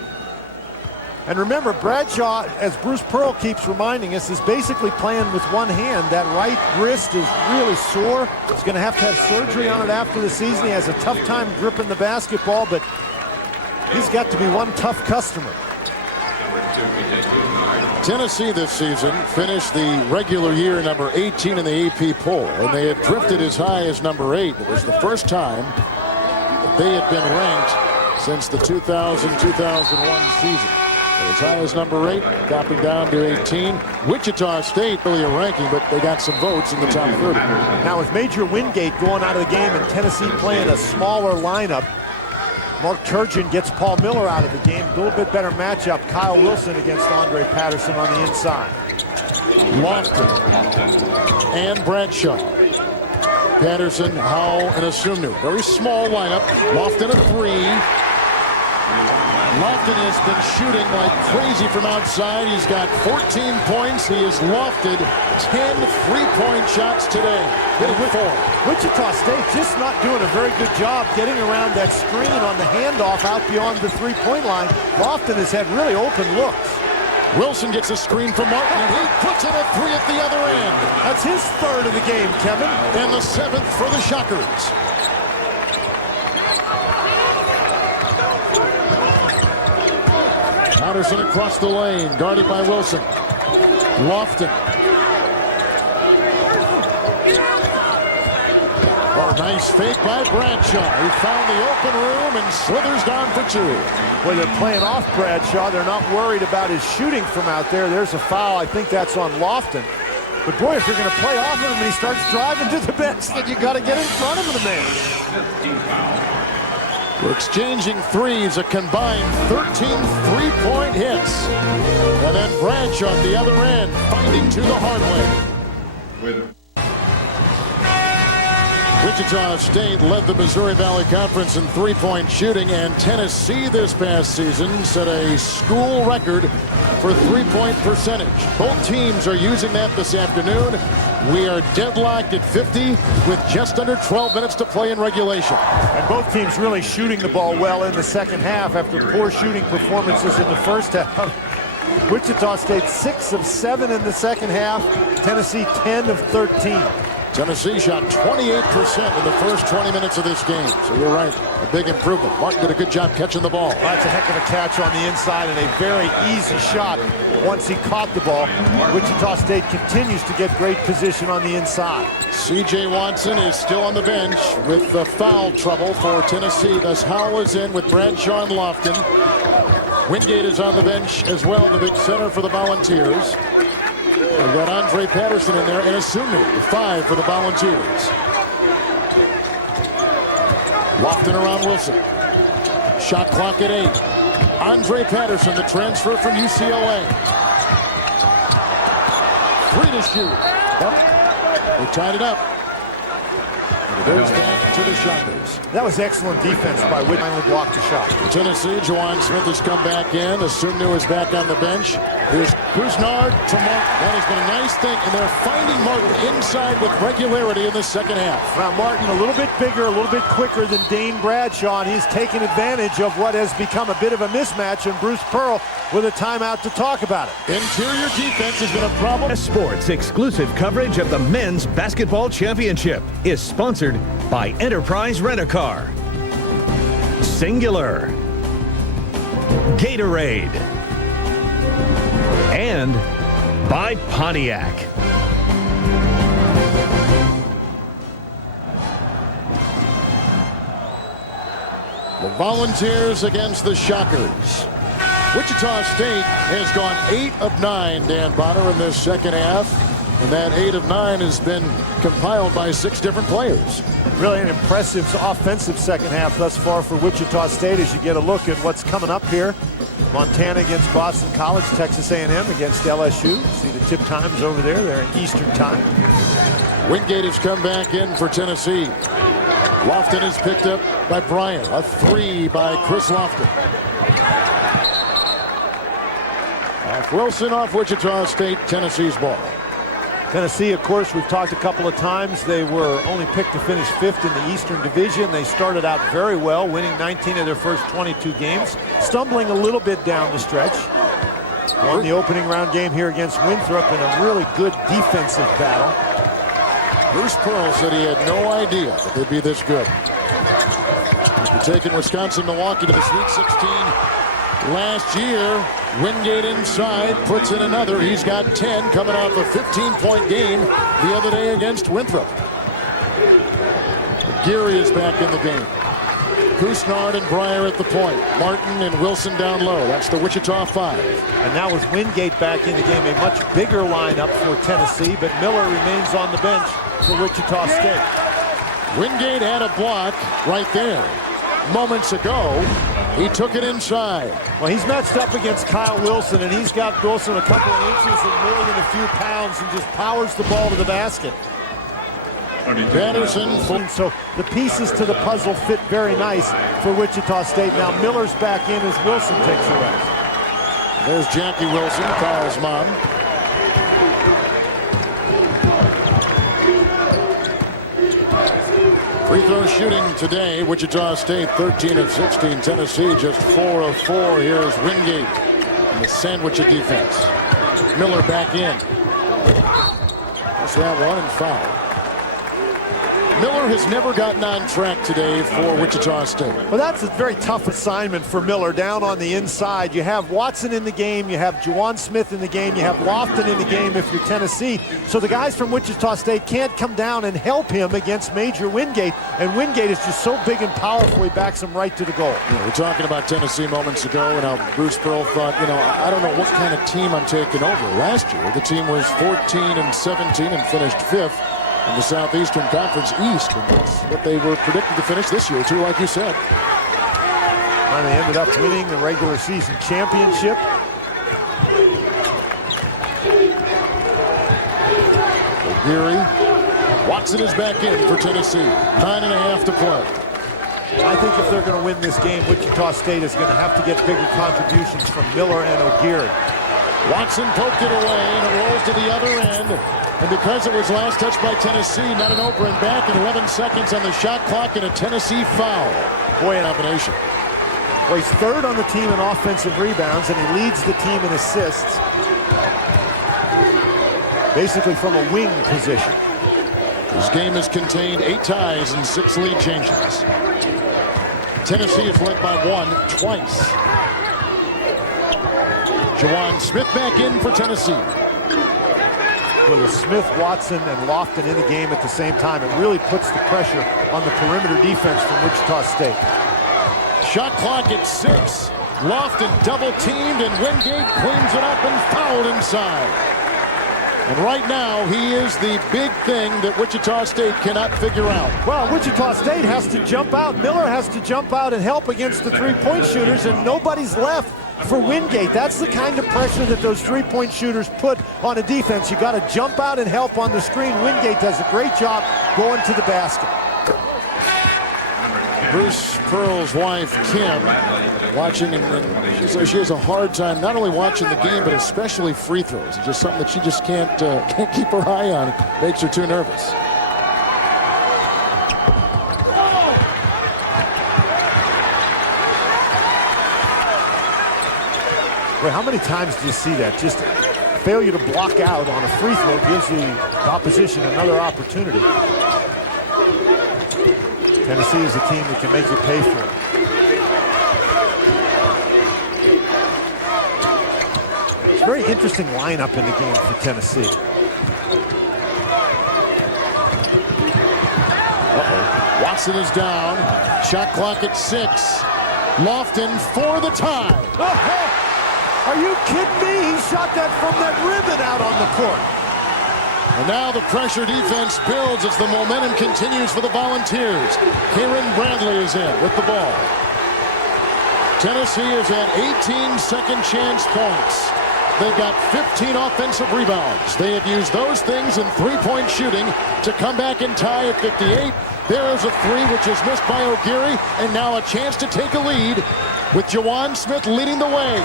And remember, Bradshaw, as Bruce Pearl keeps reminding us, is basically playing with one hand. That right wrist is really sore. He's going to have surgery on it after the season. He has a tough time gripping the basketball, but he's got to be one tough customer. Tennessee this season finished the regular year number 18 in the AP poll, and they had drifted as high as number 8. It was the first time that they had been ranked since the 2000-2001 season. As high as number 8, dropping down to 18. Wichita State really a ranking, but they got some votes in the top 30. Now with Major Wingate going out of the game and Tennessee playing a smaller lineup, Mark Turgeon gets Paul Miller out of the game. A little bit better matchup. Kyle Wilson against Andre Patterson on the inside. Lofton and Bradshaw. Patterson, Howell, and Asumnu. Very small lineup. Lofton a 3. Lofton has been shooting like crazy from outside. He's got 14 points. He has lofted 10 3-point shots today. Hitting 4. Wichita State just not doing a very good job getting around that screen on the handoff out beyond the 3-point line. Lofton has had really open looks. Wilson gets a screen from Martin, and he puts in a 3 at the other end. That's his 3rd of the game, Kevin. And the 7th for the Shockers. Patterson across the lane, guarded by Wilson. Lofton. Oh, nice fake by Bradshaw. He found the open room and slithers down for 2. Well, they're playing off Bradshaw. They're not worried about his shooting from out there. There's a foul. I think that's on Lofton. But boy, if you're going to play off him and he starts driving to the bench, then you got to get in front of the man. We're exchanging threes, a combined 13 3-point hits. And then Bradshaw at the other end, finding to the hard way. Wichita State led the Missouri Valley Conference in 3-point shooting, and Tennessee this past season set a school record for 3-point percentage. Both teams are using that this afternoon. We are deadlocked at 50 with just under 12 minutes to play in regulation. And both teams really shooting the ball well in the second half after poor shooting performances in the first half. Wichita State 6 of 7 in the second half. Tennessee 10 of 13. Tennessee shot 28% in the first 20 minutes of this game. So you're right, a big improvement. Martin did a good job catching the ball. That's a heck of a catch on the inside and a very easy shot once he caught the ball. Wichita State continues to get great position on the inside. C.J. Watson is still on the bench with the foul trouble for Tennessee. Thus Howell is in with Bradshaw and Lofton. Wingate is on the bench as well, the big center for the Volunteers. We've got Andre Patterson in there and Asumnu, the 5 for the Volunteers. Lofton around Wilson. Shot clock at 8. Andre Patterson, the transfer from UCLA. 3 to shoot. Yep. They tied it up. And it goes back to the Shockers. That was excellent defense by Witt. Finally blocked the shot. Tennessee, Juwan Smith has come back in. Asumnu is back on the bench. Here's Kuznard to Martin. That has been a nice thing, and they're finding Martin inside with regularity in the second half. Now Martin a little bit bigger, a little bit quicker than Dane Bradshaw, and he's taken advantage of what has become a bit of a mismatch, and Bruce Pearl with a timeout to talk about it. Interior defense has been a problem. Sports exclusive coverage of the Men's Basketball Championship is sponsored by Enterprise Rent-A-Car, Singular, Gatorade, and by Pontiac. The Volunteers against the Shockers. Wichita State has gone 8 of 9, Dan Bonner, in this second half. And that 8 of 9 has been compiled by 6 different players. Really an impressive offensive second half thus far for Wichita State as you get a look at what's coming up here. Montana against Boston College, Texas A&M against LSU. See the tip times over there. They're in Eastern time. Wingate has come back in for Tennessee. Lofton is picked up by Bryant. A 3 by Chris Lofton. Off Wilson, off Wichita State, Tennessee's ball. Tennessee, of course, we've talked a couple of times. They were only picked to finish 5th in the Eastern Division. They started out very well, winning 19 of their first 22 games, stumbling a little bit down the stretch. Won the opening round game here against Winthrop in a really good defensive battle. Bruce Pearl said he had no idea that they'd be this good. After taking Wisconsin-Milwaukee to the Sweet 16 last year, Wingate inside, puts in another. He's got 10, coming off a 15-point game the other day against Winthrop. Geary is back in the game. Kusnard and Breyer at the point. Martin and Wilson down low. That's the Wichita 5. And now with Wingate back in the game, a much bigger lineup for Tennessee, but Miller remains on the bench for Wichita State. Wingate had a block right there moments ago. He took it inside. Well, he's matched up against Kyle Wilson, and he's got Wilson a couple of inches and more than a few pounds and just powers the ball to the basket. Patterson. So the pieces to the puzzle fit very nice for Wichita State. Now Miller's back in as Wilson takes the rest. There's Jackie Wilson, Kyle's mom. Free throw shooting today. Wichita State 13 of 16. Tennessee just 4 of 4. Here's Wingate in the sandwich of defense. Miller back in. That's that one and foul. Miller has never gotten on track today for Wichita State. Well, that's a very tough assignment for Miller down on the inside. You have Watson in the game. You have Juwan Smith in the game. You have Lofton in the game if you're Tennessee. So the guys from Wichita State can't come down and help him against Major Wingate. And Wingate is just so big and powerful, he backs him right to the goal. Yeah, we're talking about Tennessee moments ago and how Bruce Pearl thought, I don't know what kind of team I'm taking over. Last year, the team was 14 and 17 and finished 5th. In the Southeastern Conference East, and that's what they were predicted to finish this year, too, like you said. And they ended up winning the regular season championship. Geary. Watson is back in for Tennessee. 9.5 to play. I think if they're going to win this game, Wichita State is going to have to get bigger contributions from Miller and O'Geary. Watson poked it away, and it rolls to the other end. And because it was last touched by Tennessee, not an over and back, and 11 seconds on the shot clock, and a Tennessee foul. Boy, an combination. Well, he's 3rd on the team in offensive rebounds, and he leads the team in assists. Basically from a wing position. This game has contained 8 ties and 6 lead changes. Tennessee is led by 1 twice. Juwan Smith back in for Tennessee. With Smith, Watson, and Lofton in the game at the same time, it really puts the pressure on the perimeter defense from Wichita State. Shot clock at 6. Lofton double teamed, and Wingate cleans it up and fouled inside. And right now, he is the big thing that Wichita State cannot figure out. Well, Wichita State has to jump out. Miller has to jump out and help against the three-point shooters, and nobody's left for Wingate. That's the kind of pressure that those three-point shooters put on a defense. You got to jump out and help on the screen. Wingate does a great job going to the basket. Bruce Pearl's wife, Kim, watching, and she says she has a hard time not only watching the game, but especially free throws. It's just something that she just can't keep her eye on. It makes her too nervous. Well, how many times do you see that? Just failure to block out on a free throw gives the opposition another opportunity. Tennessee is a team that can make you pay for it. It's a very interesting lineup in the game for Tennessee. Watson is down. Shot clock at 6. Lofton for the tie. Are you kidding me? He shot that from that ribbon out on the court. And now the pressure defense builds as the momentum continues for the Volunteers. Karen Bradley is in with the ball. Tennessee is at 18 second chance points. They've got 15 offensive rebounds. They have used those things in three-point shooting to come back and tie at 58. There is a three which is missed by O'Geary, and now a chance to take a lead with Jawan Smith leading the way.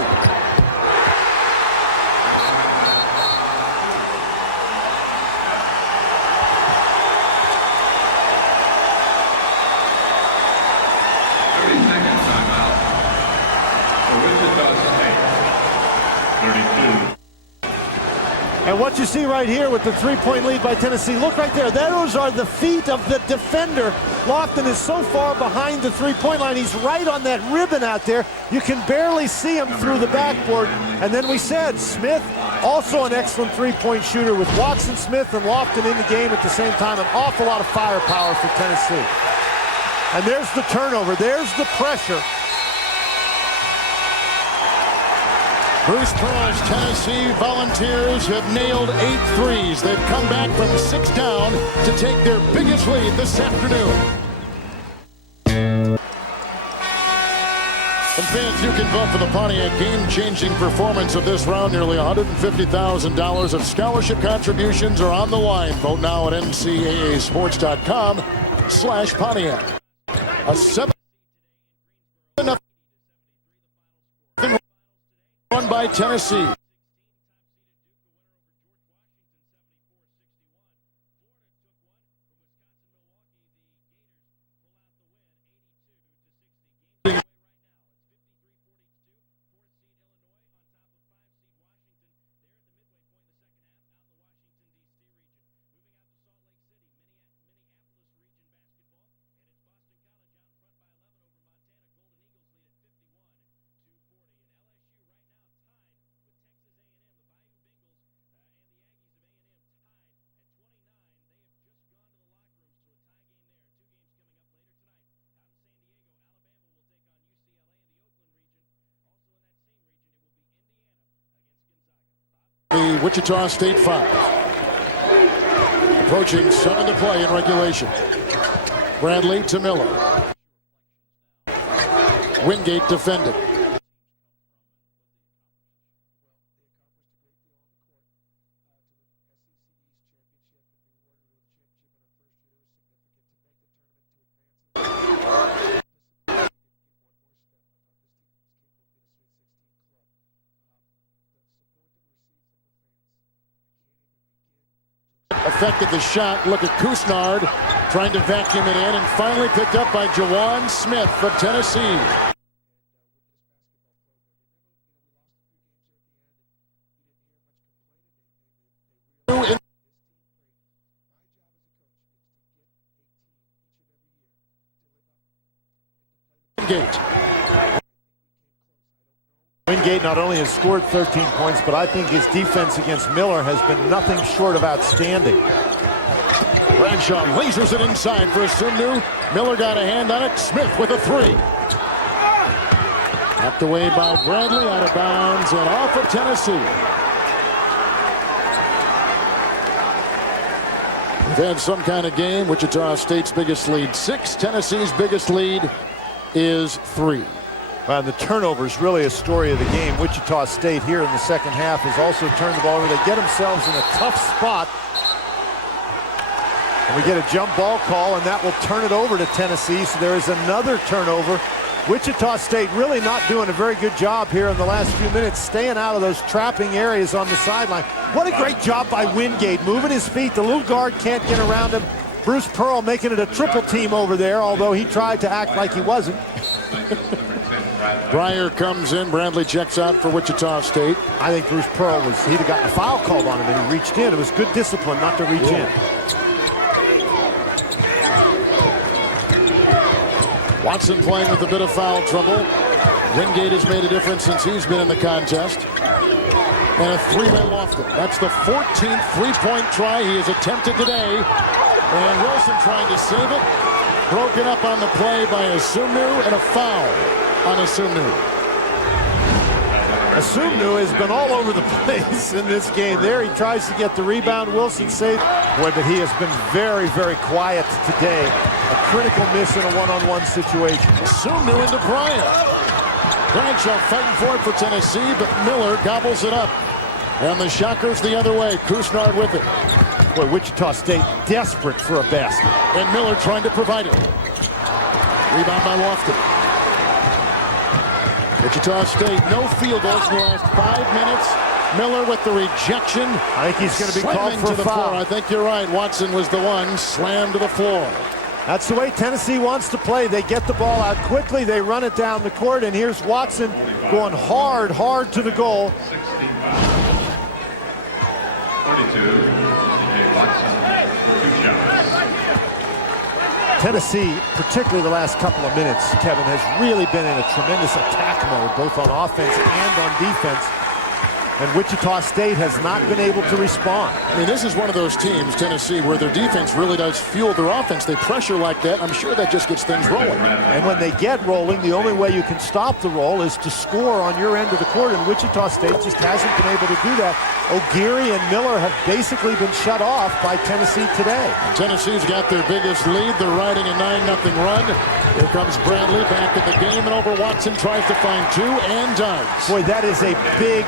And what you see right here with the three-point lead by Tennessee, look right there. Those are the feet of the defender. Lofton is so far behind the three-point line. He's right on that ribbon out there. You can barely see him through the backboard. And then we said Smith, also an excellent three-point shooter with Watson, Smith, and Lofton in the game at the same time. An awful lot of firepower for Tennessee. And there's the turnover. There's the pressure. Bruce Pearl's Tennessee Volunteers have nailed 8 threes. They've come back from 6 down to take their biggest lead this afternoon. And fans, you can vote for the Pontiac game-changing performance of this round. Nearly $150,000 of scholarship contributions are on the line. Vote now at ncaasports.com/Pontiac. A 7-0 run by Tennessee. The Wichita State foul. Approaching 7 to play in regulation. Bradley to Miller. Wingate defended. Affected the shot. Look at Kusnard trying to vacuum it in, and finally picked up by Jawan Smith from Tennessee. Wingate not only has scored 13 points, but I think his defense against Miller has been nothing short of outstanding. Bradshaw lasers it inside for Asumnu. Miller got a hand on it. Smith with a three. Knocked away by Bradley, out of bounds and off of Tennessee. They've had some kind of game. Wichita State's biggest lead 6. Tennessee's biggest lead is 3. And the turnover is really a story of the game. Wichita State here in the second half has also turned the ball over. They get themselves in a tough spot. And we get a jump ball call, and that will turn it over to Tennessee. So there is another turnover. Wichita State really not doing a very good job here in the last few minutes, staying out of those trapping areas on the sideline. What a great job by Wingate, moving his feet. The little guard can't get around him. Bruce Pearl making it a triple team over there, although he tried to act like he wasn't. Breyer comes in. Bradley checks out for Wichita State. I think Bruce Pearl he'd have gotten a foul called on him and he reached in. It was good discipline not to reach in. Watson playing with a bit of foul trouble. Wingate has made a difference since he's been in the contest. And a three by Lofton. That's the 14th three-point try he has attempted today. And Wilson trying to save it. Broken up on the play by Asumnu, and a foul on Asumnu. Asumnu has been all over the place in this game. There he tries to get the rebound. Wilson saved. Boy, but he has been very, very quiet today. A critical miss in a one-on-one situation. Asumnu into Bryant. Bradshaw fighting for it for Tennessee, but Miller gobbles it up. And the Shockers the other way. Kusnard with it. Boy, Wichita State desperate for a basket. And Miller trying to provide it. Rebound by Lofton. Wichita State, no field goals in the last 5 minutes. Miller with the rejection. I think he's going to be called for to the foul. floor. I think you're right. Watson was the one slammed to the floor. That's the way Tennessee wants to play. They get the ball out quickly. They run it down the court. And here's Watson going hard to the goal. 42. Tennessee, particularly the last couple of minutes, Kevin, has really been in a tremendous attack mode, both on offense and on defense. And Wichita State has not been able to respond. I mean, this is one of those teams, Tennessee, where their defense really does fuel their offense. They pressure like that. I'm sure that just gets things rolling. And when they get rolling, the only way you can stop the roll is to score on your end of the court. And Wichita State just hasn't been able to do that. O'Geary and Miller have basically been shut off by Tennessee today. Tennessee's got their biggest lead. They're riding a 9-0 run. Here comes Bradley back in the game, and over Watson tries to find two and does. Boy, that is a big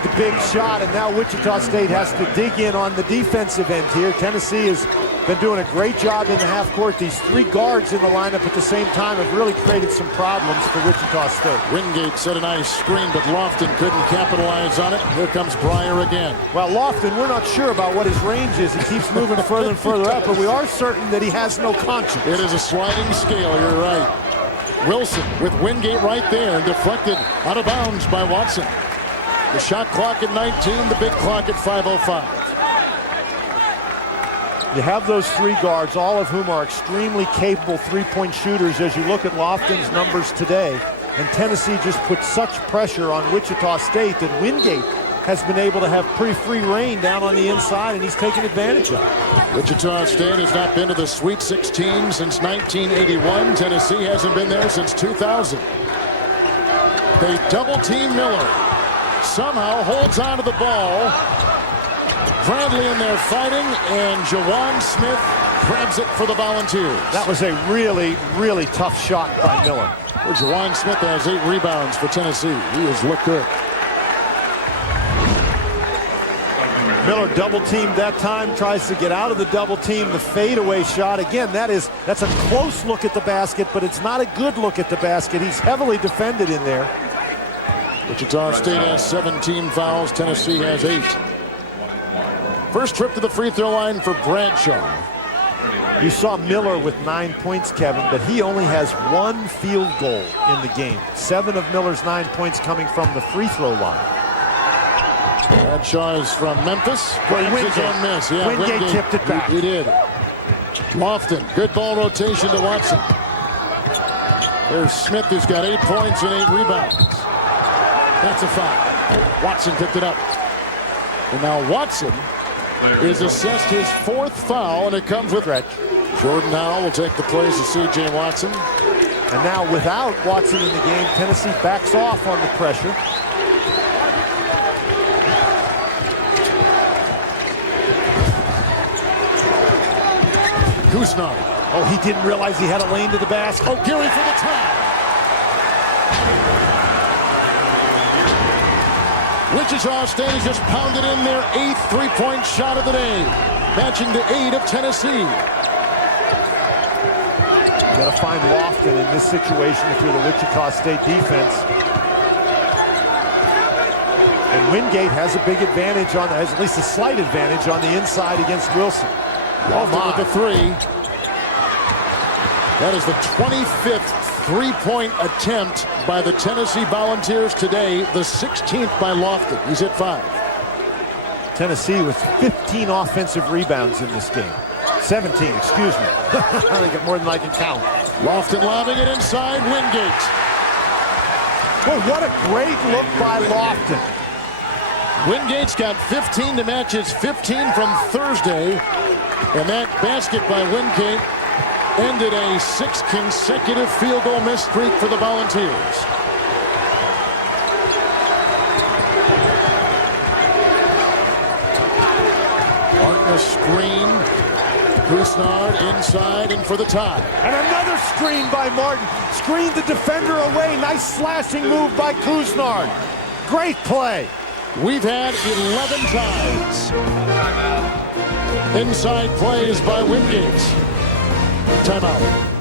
shot, and now Wichita State has to dig in on the defensive end here. Tennessee has been doing a great job in the half court. These three guards in the lineup at the same time have really created some problems for Wichita State. Wingate set a nice screen, but Lofton couldn't capitalize on it. Here comes Breyer again. Well, Lofton, we're not sure about what his range is. He keeps moving further and further up, but we are certain that he has no conscience. It is a sliding scale, you're right. Wilson with Wingate right there, and deflected out of bounds by Watson. The shot clock at 19, the big clock at 5:05. You have those three guards, all of whom are extremely capable three-point shooters as you look at Lofton's numbers today. And Tennessee just put such pressure on Wichita State that Wingate has been able to have pretty free reign down on the inside, and he's taken advantage of it. Wichita State has not been to the Sweet 16 since 1981. Tennessee hasn't been there since 2000. They double-team Miller. Somehow holds onto the ball. Bradley in there fighting, and Jawan Smith grabs it for the Volunteers. That was a really tough shot by Miller. Well, Jawan Smith has 8 rebounds for Tennessee. He has looked good. Miller double-teamed that time, tries to get out of the double-team. The fadeaway shot, again, that's a close look at the basket, but it's not a good look at the basket. He's heavily defended in there. Wichita State has 17 fouls. Tennessee has 8. First trip to the free throw line for Bradshaw. You saw Miller with 9 points, Kevin, but he only has 1 field goal in the game. 7 of Miller's 9 points coming from the free throw line. Bradshaw is from Memphis. Wingate. His own miss. Yeah, Wingate tipped it back. He did. Lofton, good ball rotation to Watson. There's Smith, who's got 8 points and 8 rebounds. That's a foul. Watson picked it up. And now Watson is assessed his 4th foul, and it comes with Red. Jordan Howell will take the place of C.J. Watson. And now without Watson in the game, Tennessee backs off on the pressure. Kusnard. Oh, he didn't realize he had a lane to the basket. Oh, Geary for the tie. Wichita State has just pounded in their 8th three-point shot of the day, matching the 8 of Tennessee. You got to find Lofton in this situation if you're the Wichita State defense. And Wingate has a big advantage has at least a slight advantage on the inside against Wilson. Lofton with the 3. That is the 25th three-point attempt by the Tennessee Volunteers today, the 16th by Lofton. He's at 5. Tennessee with 15 offensive rebounds in this game. 17, excuse me. I think more than I can count. Lofton lobbing it inside, Wingate. Well, what a great look by Lofton. Wingate's got 15 to match his 15 from Thursday. And that basket by Wingate ended a 6 consecutive field goal miss streak for the Volunteers. Harkness screen. Couisnard inside and for the tie. And another screen by Martin. Screened the defender away. Nice slashing move by Couisnard. Great play. We've had 11 ties. Inside plays by Wingate. Timeout.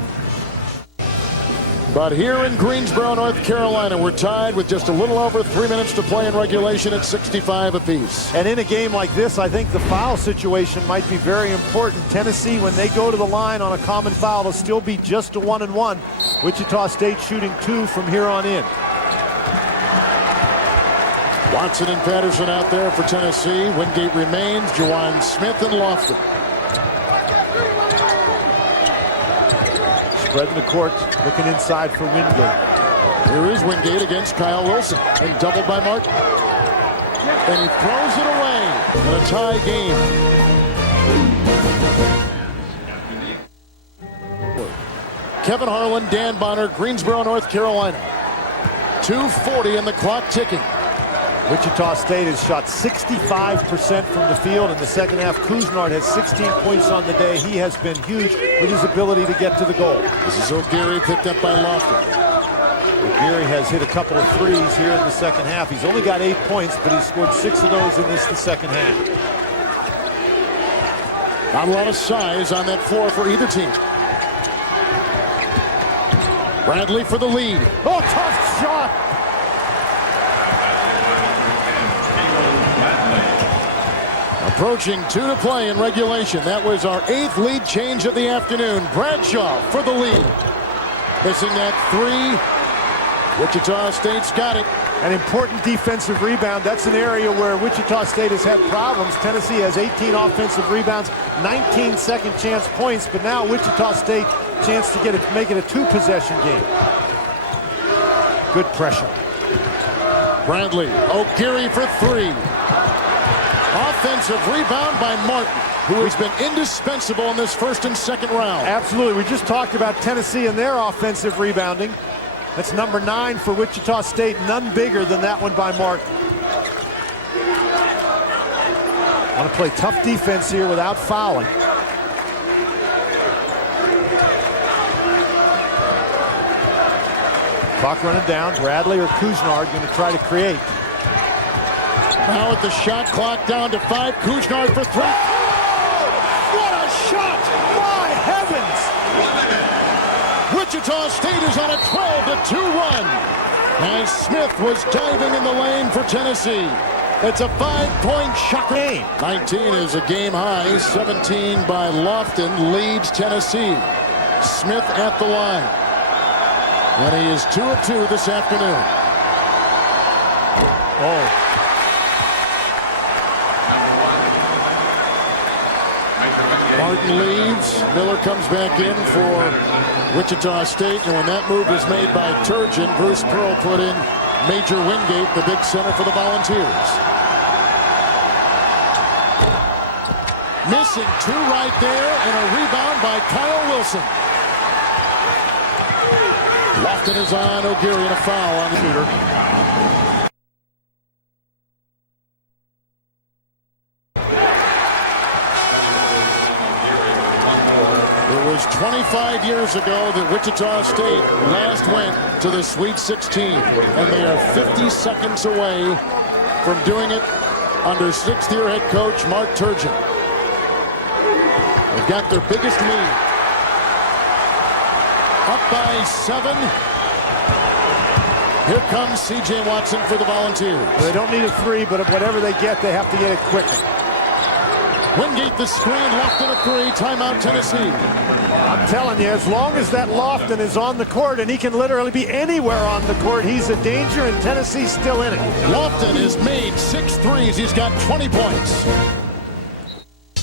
But here in Greensboro, North Carolina, we're tied with just a little over 3 minutes to play in regulation at 65 apiece. And in a game like this, I think the foul situation might be very important. Tennessee, when they go to the line on a common foul, will still be just a 1-and-1. Wichita State shooting 2 from here on in. Watson and Patterson out there for Tennessee. Wingate remains. Juwan Smith and Lofton. Spreading the court, looking inside for Wingate. Here is Wingate against Kyle Wilson, and doubled by Martin. And he throws it away in a tie game. Kevin Harlan, Dan Bonner, Greensboro, North Carolina. 2:40 and the clock ticking. Wichita State has shot 65% from the field in the second half. Couisnard has 16 points on the day. He has been huge with his ability to get to the goal. This is O'Geary picked up by Lofton. O'Geary has hit a couple of threes here in the second half. He's only got 8 points, but he's scored 6 of those in the second half. Not a lot of size on that floor for either team. Bradley for the lead. Oh, tough shot. Approaching 2 to play in regulation. That was our 8th lead change of the afternoon. Bradshaw for the lead. Missing that 3. Wichita State's got it. An important defensive rebound. That's an area where Wichita State has had problems. Tennessee has 18 offensive rebounds, 19 second chance points, but now Wichita State chance to make it a 2-possession game. Good pressure. Bradley, O'Geary for 3. Offensive rebound by Martin, who has been indispensable in this first and second round. Absolutely. We just talked about Tennessee and their offensive rebounding. That's number 9 for Wichita State. None bigger than that one by Martin. Want to play tough defense here without fouling. Clock running down. Bradley or Couisnard going to try to create. Now with the shot clock down to 5, Couisnard for 3. What a shot! My heavens! Wichita State is on a 12-2 run. As Smith was diving in the lane for Tennessee. It's a 5-point shocker. 19 is a game high. 17 by Lofton leads Tennessee. Smith at the line. And he is 2 of 2 this afternoon. Oh. Martin leads. Miller comes back in for Wichita State. And when that move was made by Turgeon, Bruce Pearl put in Major Wingate, the big center for the Volunteers. Missing 2 right there, and a rebound by Kyle Wilson. Lofton is on O'Geary, and a foul on the shooter. It was 25 years ago that Wichita State last went to the Sweet 16, and they are 50 seconds away from doing it under 6th-year head coach Mark Turgeon. They've got their biggest lead. Up by 7. Here comes C.J. Watson for the Volunteers. They don't need a 3, but whatever they get, they have to get it quickly. Wingate the screen, Lofton a 3, timeout Tennessee. I'm telling you, as long as that Lofton is on the court, and he can literally be anywhere on the court, he's a danger, and Tennessee's still in it. Lofton has made 6 threes. He's got 20 points.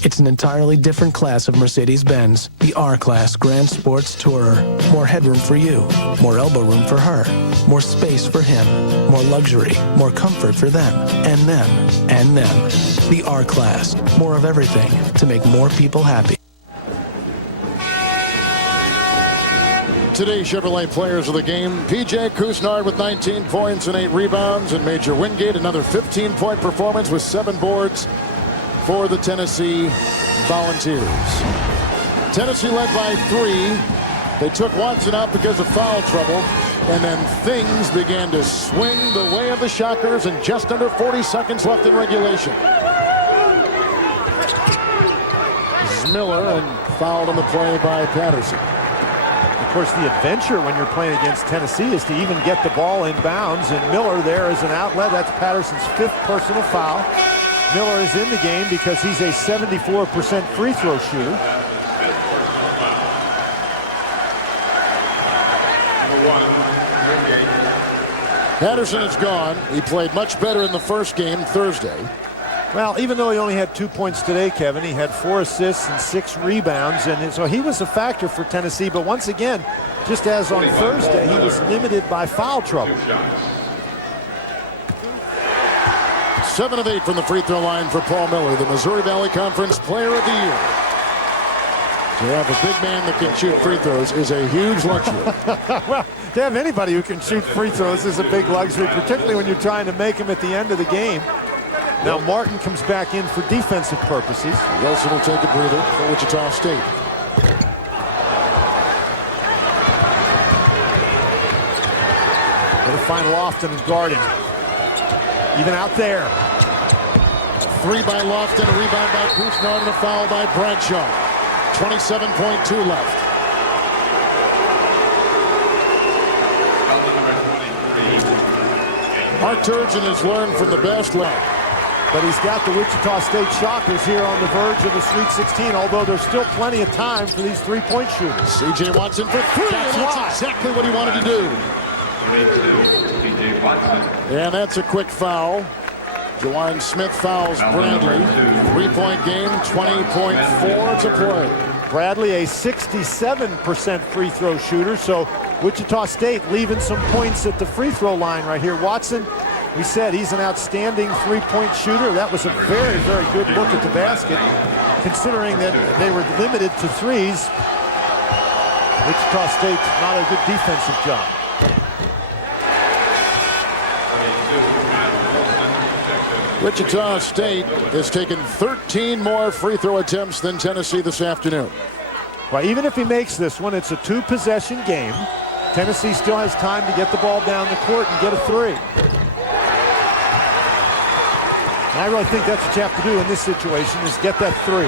It's an entirely different class of Mercedes-Benz, the R-Class Grand Sports Tourer. More headroom for you, more elbow room for her, more space for him, more luxury, more comfort for them, and them, and them. The R-Class, more of everything to make more people happy. Today's Chevrolet players of the game: P.J. Couisnard with 19 points and 8 rebounds, and Major Wingate another 15-point performance with 7 boards for the Tennessee Volunteers. Tennessee led by 3. They took Watson out because of foul trouble. And then things began to swing the way of the Shockers, and just under 40 seconds left in regulation. This is Miller, and fouled on the play by Patterson. Of course, the adventure when you're playing against Tennessee is to even get the ball in bounds, and Miller there is an outlet. That's Patterson's 5th personal foul. Miller is in the game because he's a 74% free throw shooter. Patterson is gone. He played much better in the first game Thursday. Well, even though he only had 2 points today, Kevin, he had 4 assists and 6 rebounds, and so he was a factor for Tennessee. But once again, just as on Thursday, he was limited by foul trouble. 7 of 8 from the free throw line for Paul Miller, the Missouri Valley Conference Player of the Year. To have a big man that can shoot free throws is a huge luxury. Well, to have anybody who can shoot free throws is a big luxury, particularly when you're trying to make them at the end of the game. Now Martin comes back in for defensive purposes. Wilson will take a breather for Wichita State. Going to find Lofton and guard him. Even out there. 3 by Lofton, a rebound by Cousinard, and a foul by Bradshaw. 27.2 left. Mark Turgeon has learned from the best left. But he's got the Wichita State Shockers here on the verge of the Sweet 16, although there's still plenty of time for these three-point shooters. C.J. Watson for 3, that's exactly what he wanted to do. And that's a quick foul. Jawan Smith fouls Bradley. 3-point game, 20.4 to play. Bradley, a 67% free throw shooter, so Wichita State leaving some points at the free throw line right here. Watson, we said he's an outstanding three-point shooter. That was a very, very good look at the basket, considering that they were limited to threes. Wichita State, not a good defensive job. Wichita State has taken 13 more free throw attempts than Tennessee this afternoon. Well, even if he makes this one, it's a 2-possession game. Tennessee still has time to get the ball down the court and get a 3. And I really think that's what you have to do in this situation, is get that 3.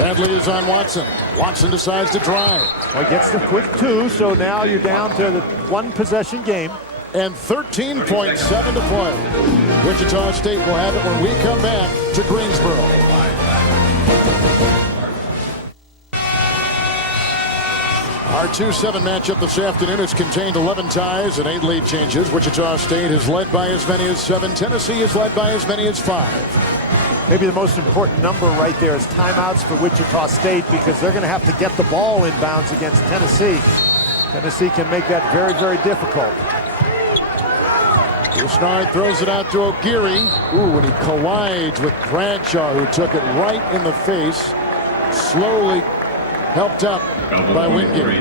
Bradley is on Watson. Watson decides to drive. Well, he gets the quick 2, so now you're down to the 1-possession game. And 13.7 to play. Wichita State will have it when we come back to Greensboro. Our 2-7 matchup this afternoon has contained 11 ties and 8 lead changes. Wichita State has led by as many as 7. Tennessee has led by as many as 5. Maybe the most important number right there is timeouts for Wichita State, because they're going to have to get the ball in bounds against Tennessee. Tennessee can make that very, very difficult. Cousinard throws it out to O'Geary. Ooh, and he collides with Bradshaw, who took it right in the face. Slowly helped up by Wingate.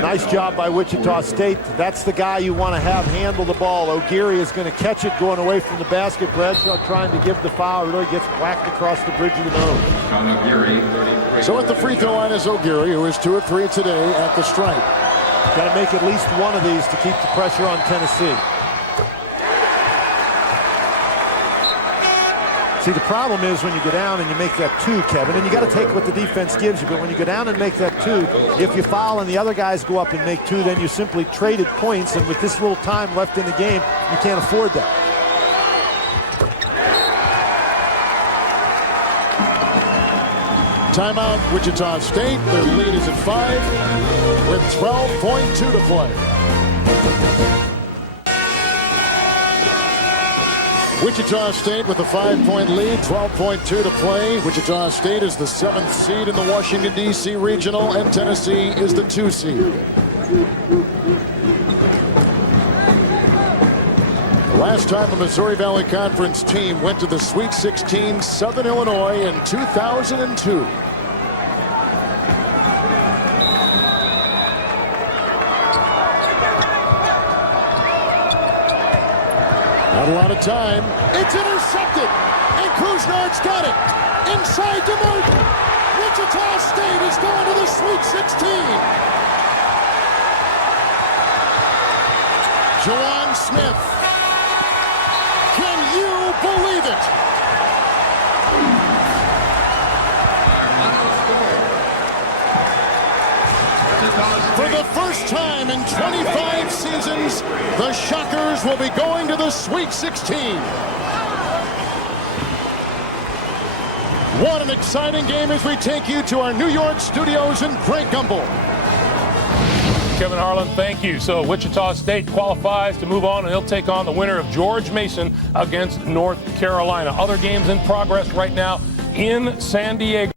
Nice job by Wichita State. That's the guy you want to have handle the ball. O'Geary is going to catch it going away from the basket. Bradshaw trying to give the foul. Really gets whacked across the bridge of the nose. So at the free throw line is O'Geary, who is 2 of 3 today at the stripe. Got to make at least one of these to keep the pressure on Tennessee. See, the problem is when you go down and you make that 2, Kevin, and you got to take what the defense gives you, but when you go down and make that 2, if you foul and the other guys go up and make 2, then you simply traded points, and with this little time left in the game, you can't afford that. Timeout, Wichita State. Their lead is at 5 with 12.2 to play. Wichita State with a 5-point lead, 12.2 to play. Wichita State is the 7th seed in the Washington, D.C. Regional, and Tennessee is the 2 seed. The last time a Missouri Valley Conference team went to the Sweet 16, Southern Illinois, in 2002. Not a lot of time. It's intercepted. And Cousinard's got it. Inside to Martin. Wichita State is 16. Juwan Smith. Can you believe it? For the first time in 25 seasons, the Shockers will be going to the Sweet 16. What an exciting game as we take you to our New York studios in Craig Gumbel. Kevin Harlan, thank you. So Wichita State qualifies to move on, and they'll take on the winner of George Mason against North Carolina. Other games in progress right now in San Diego.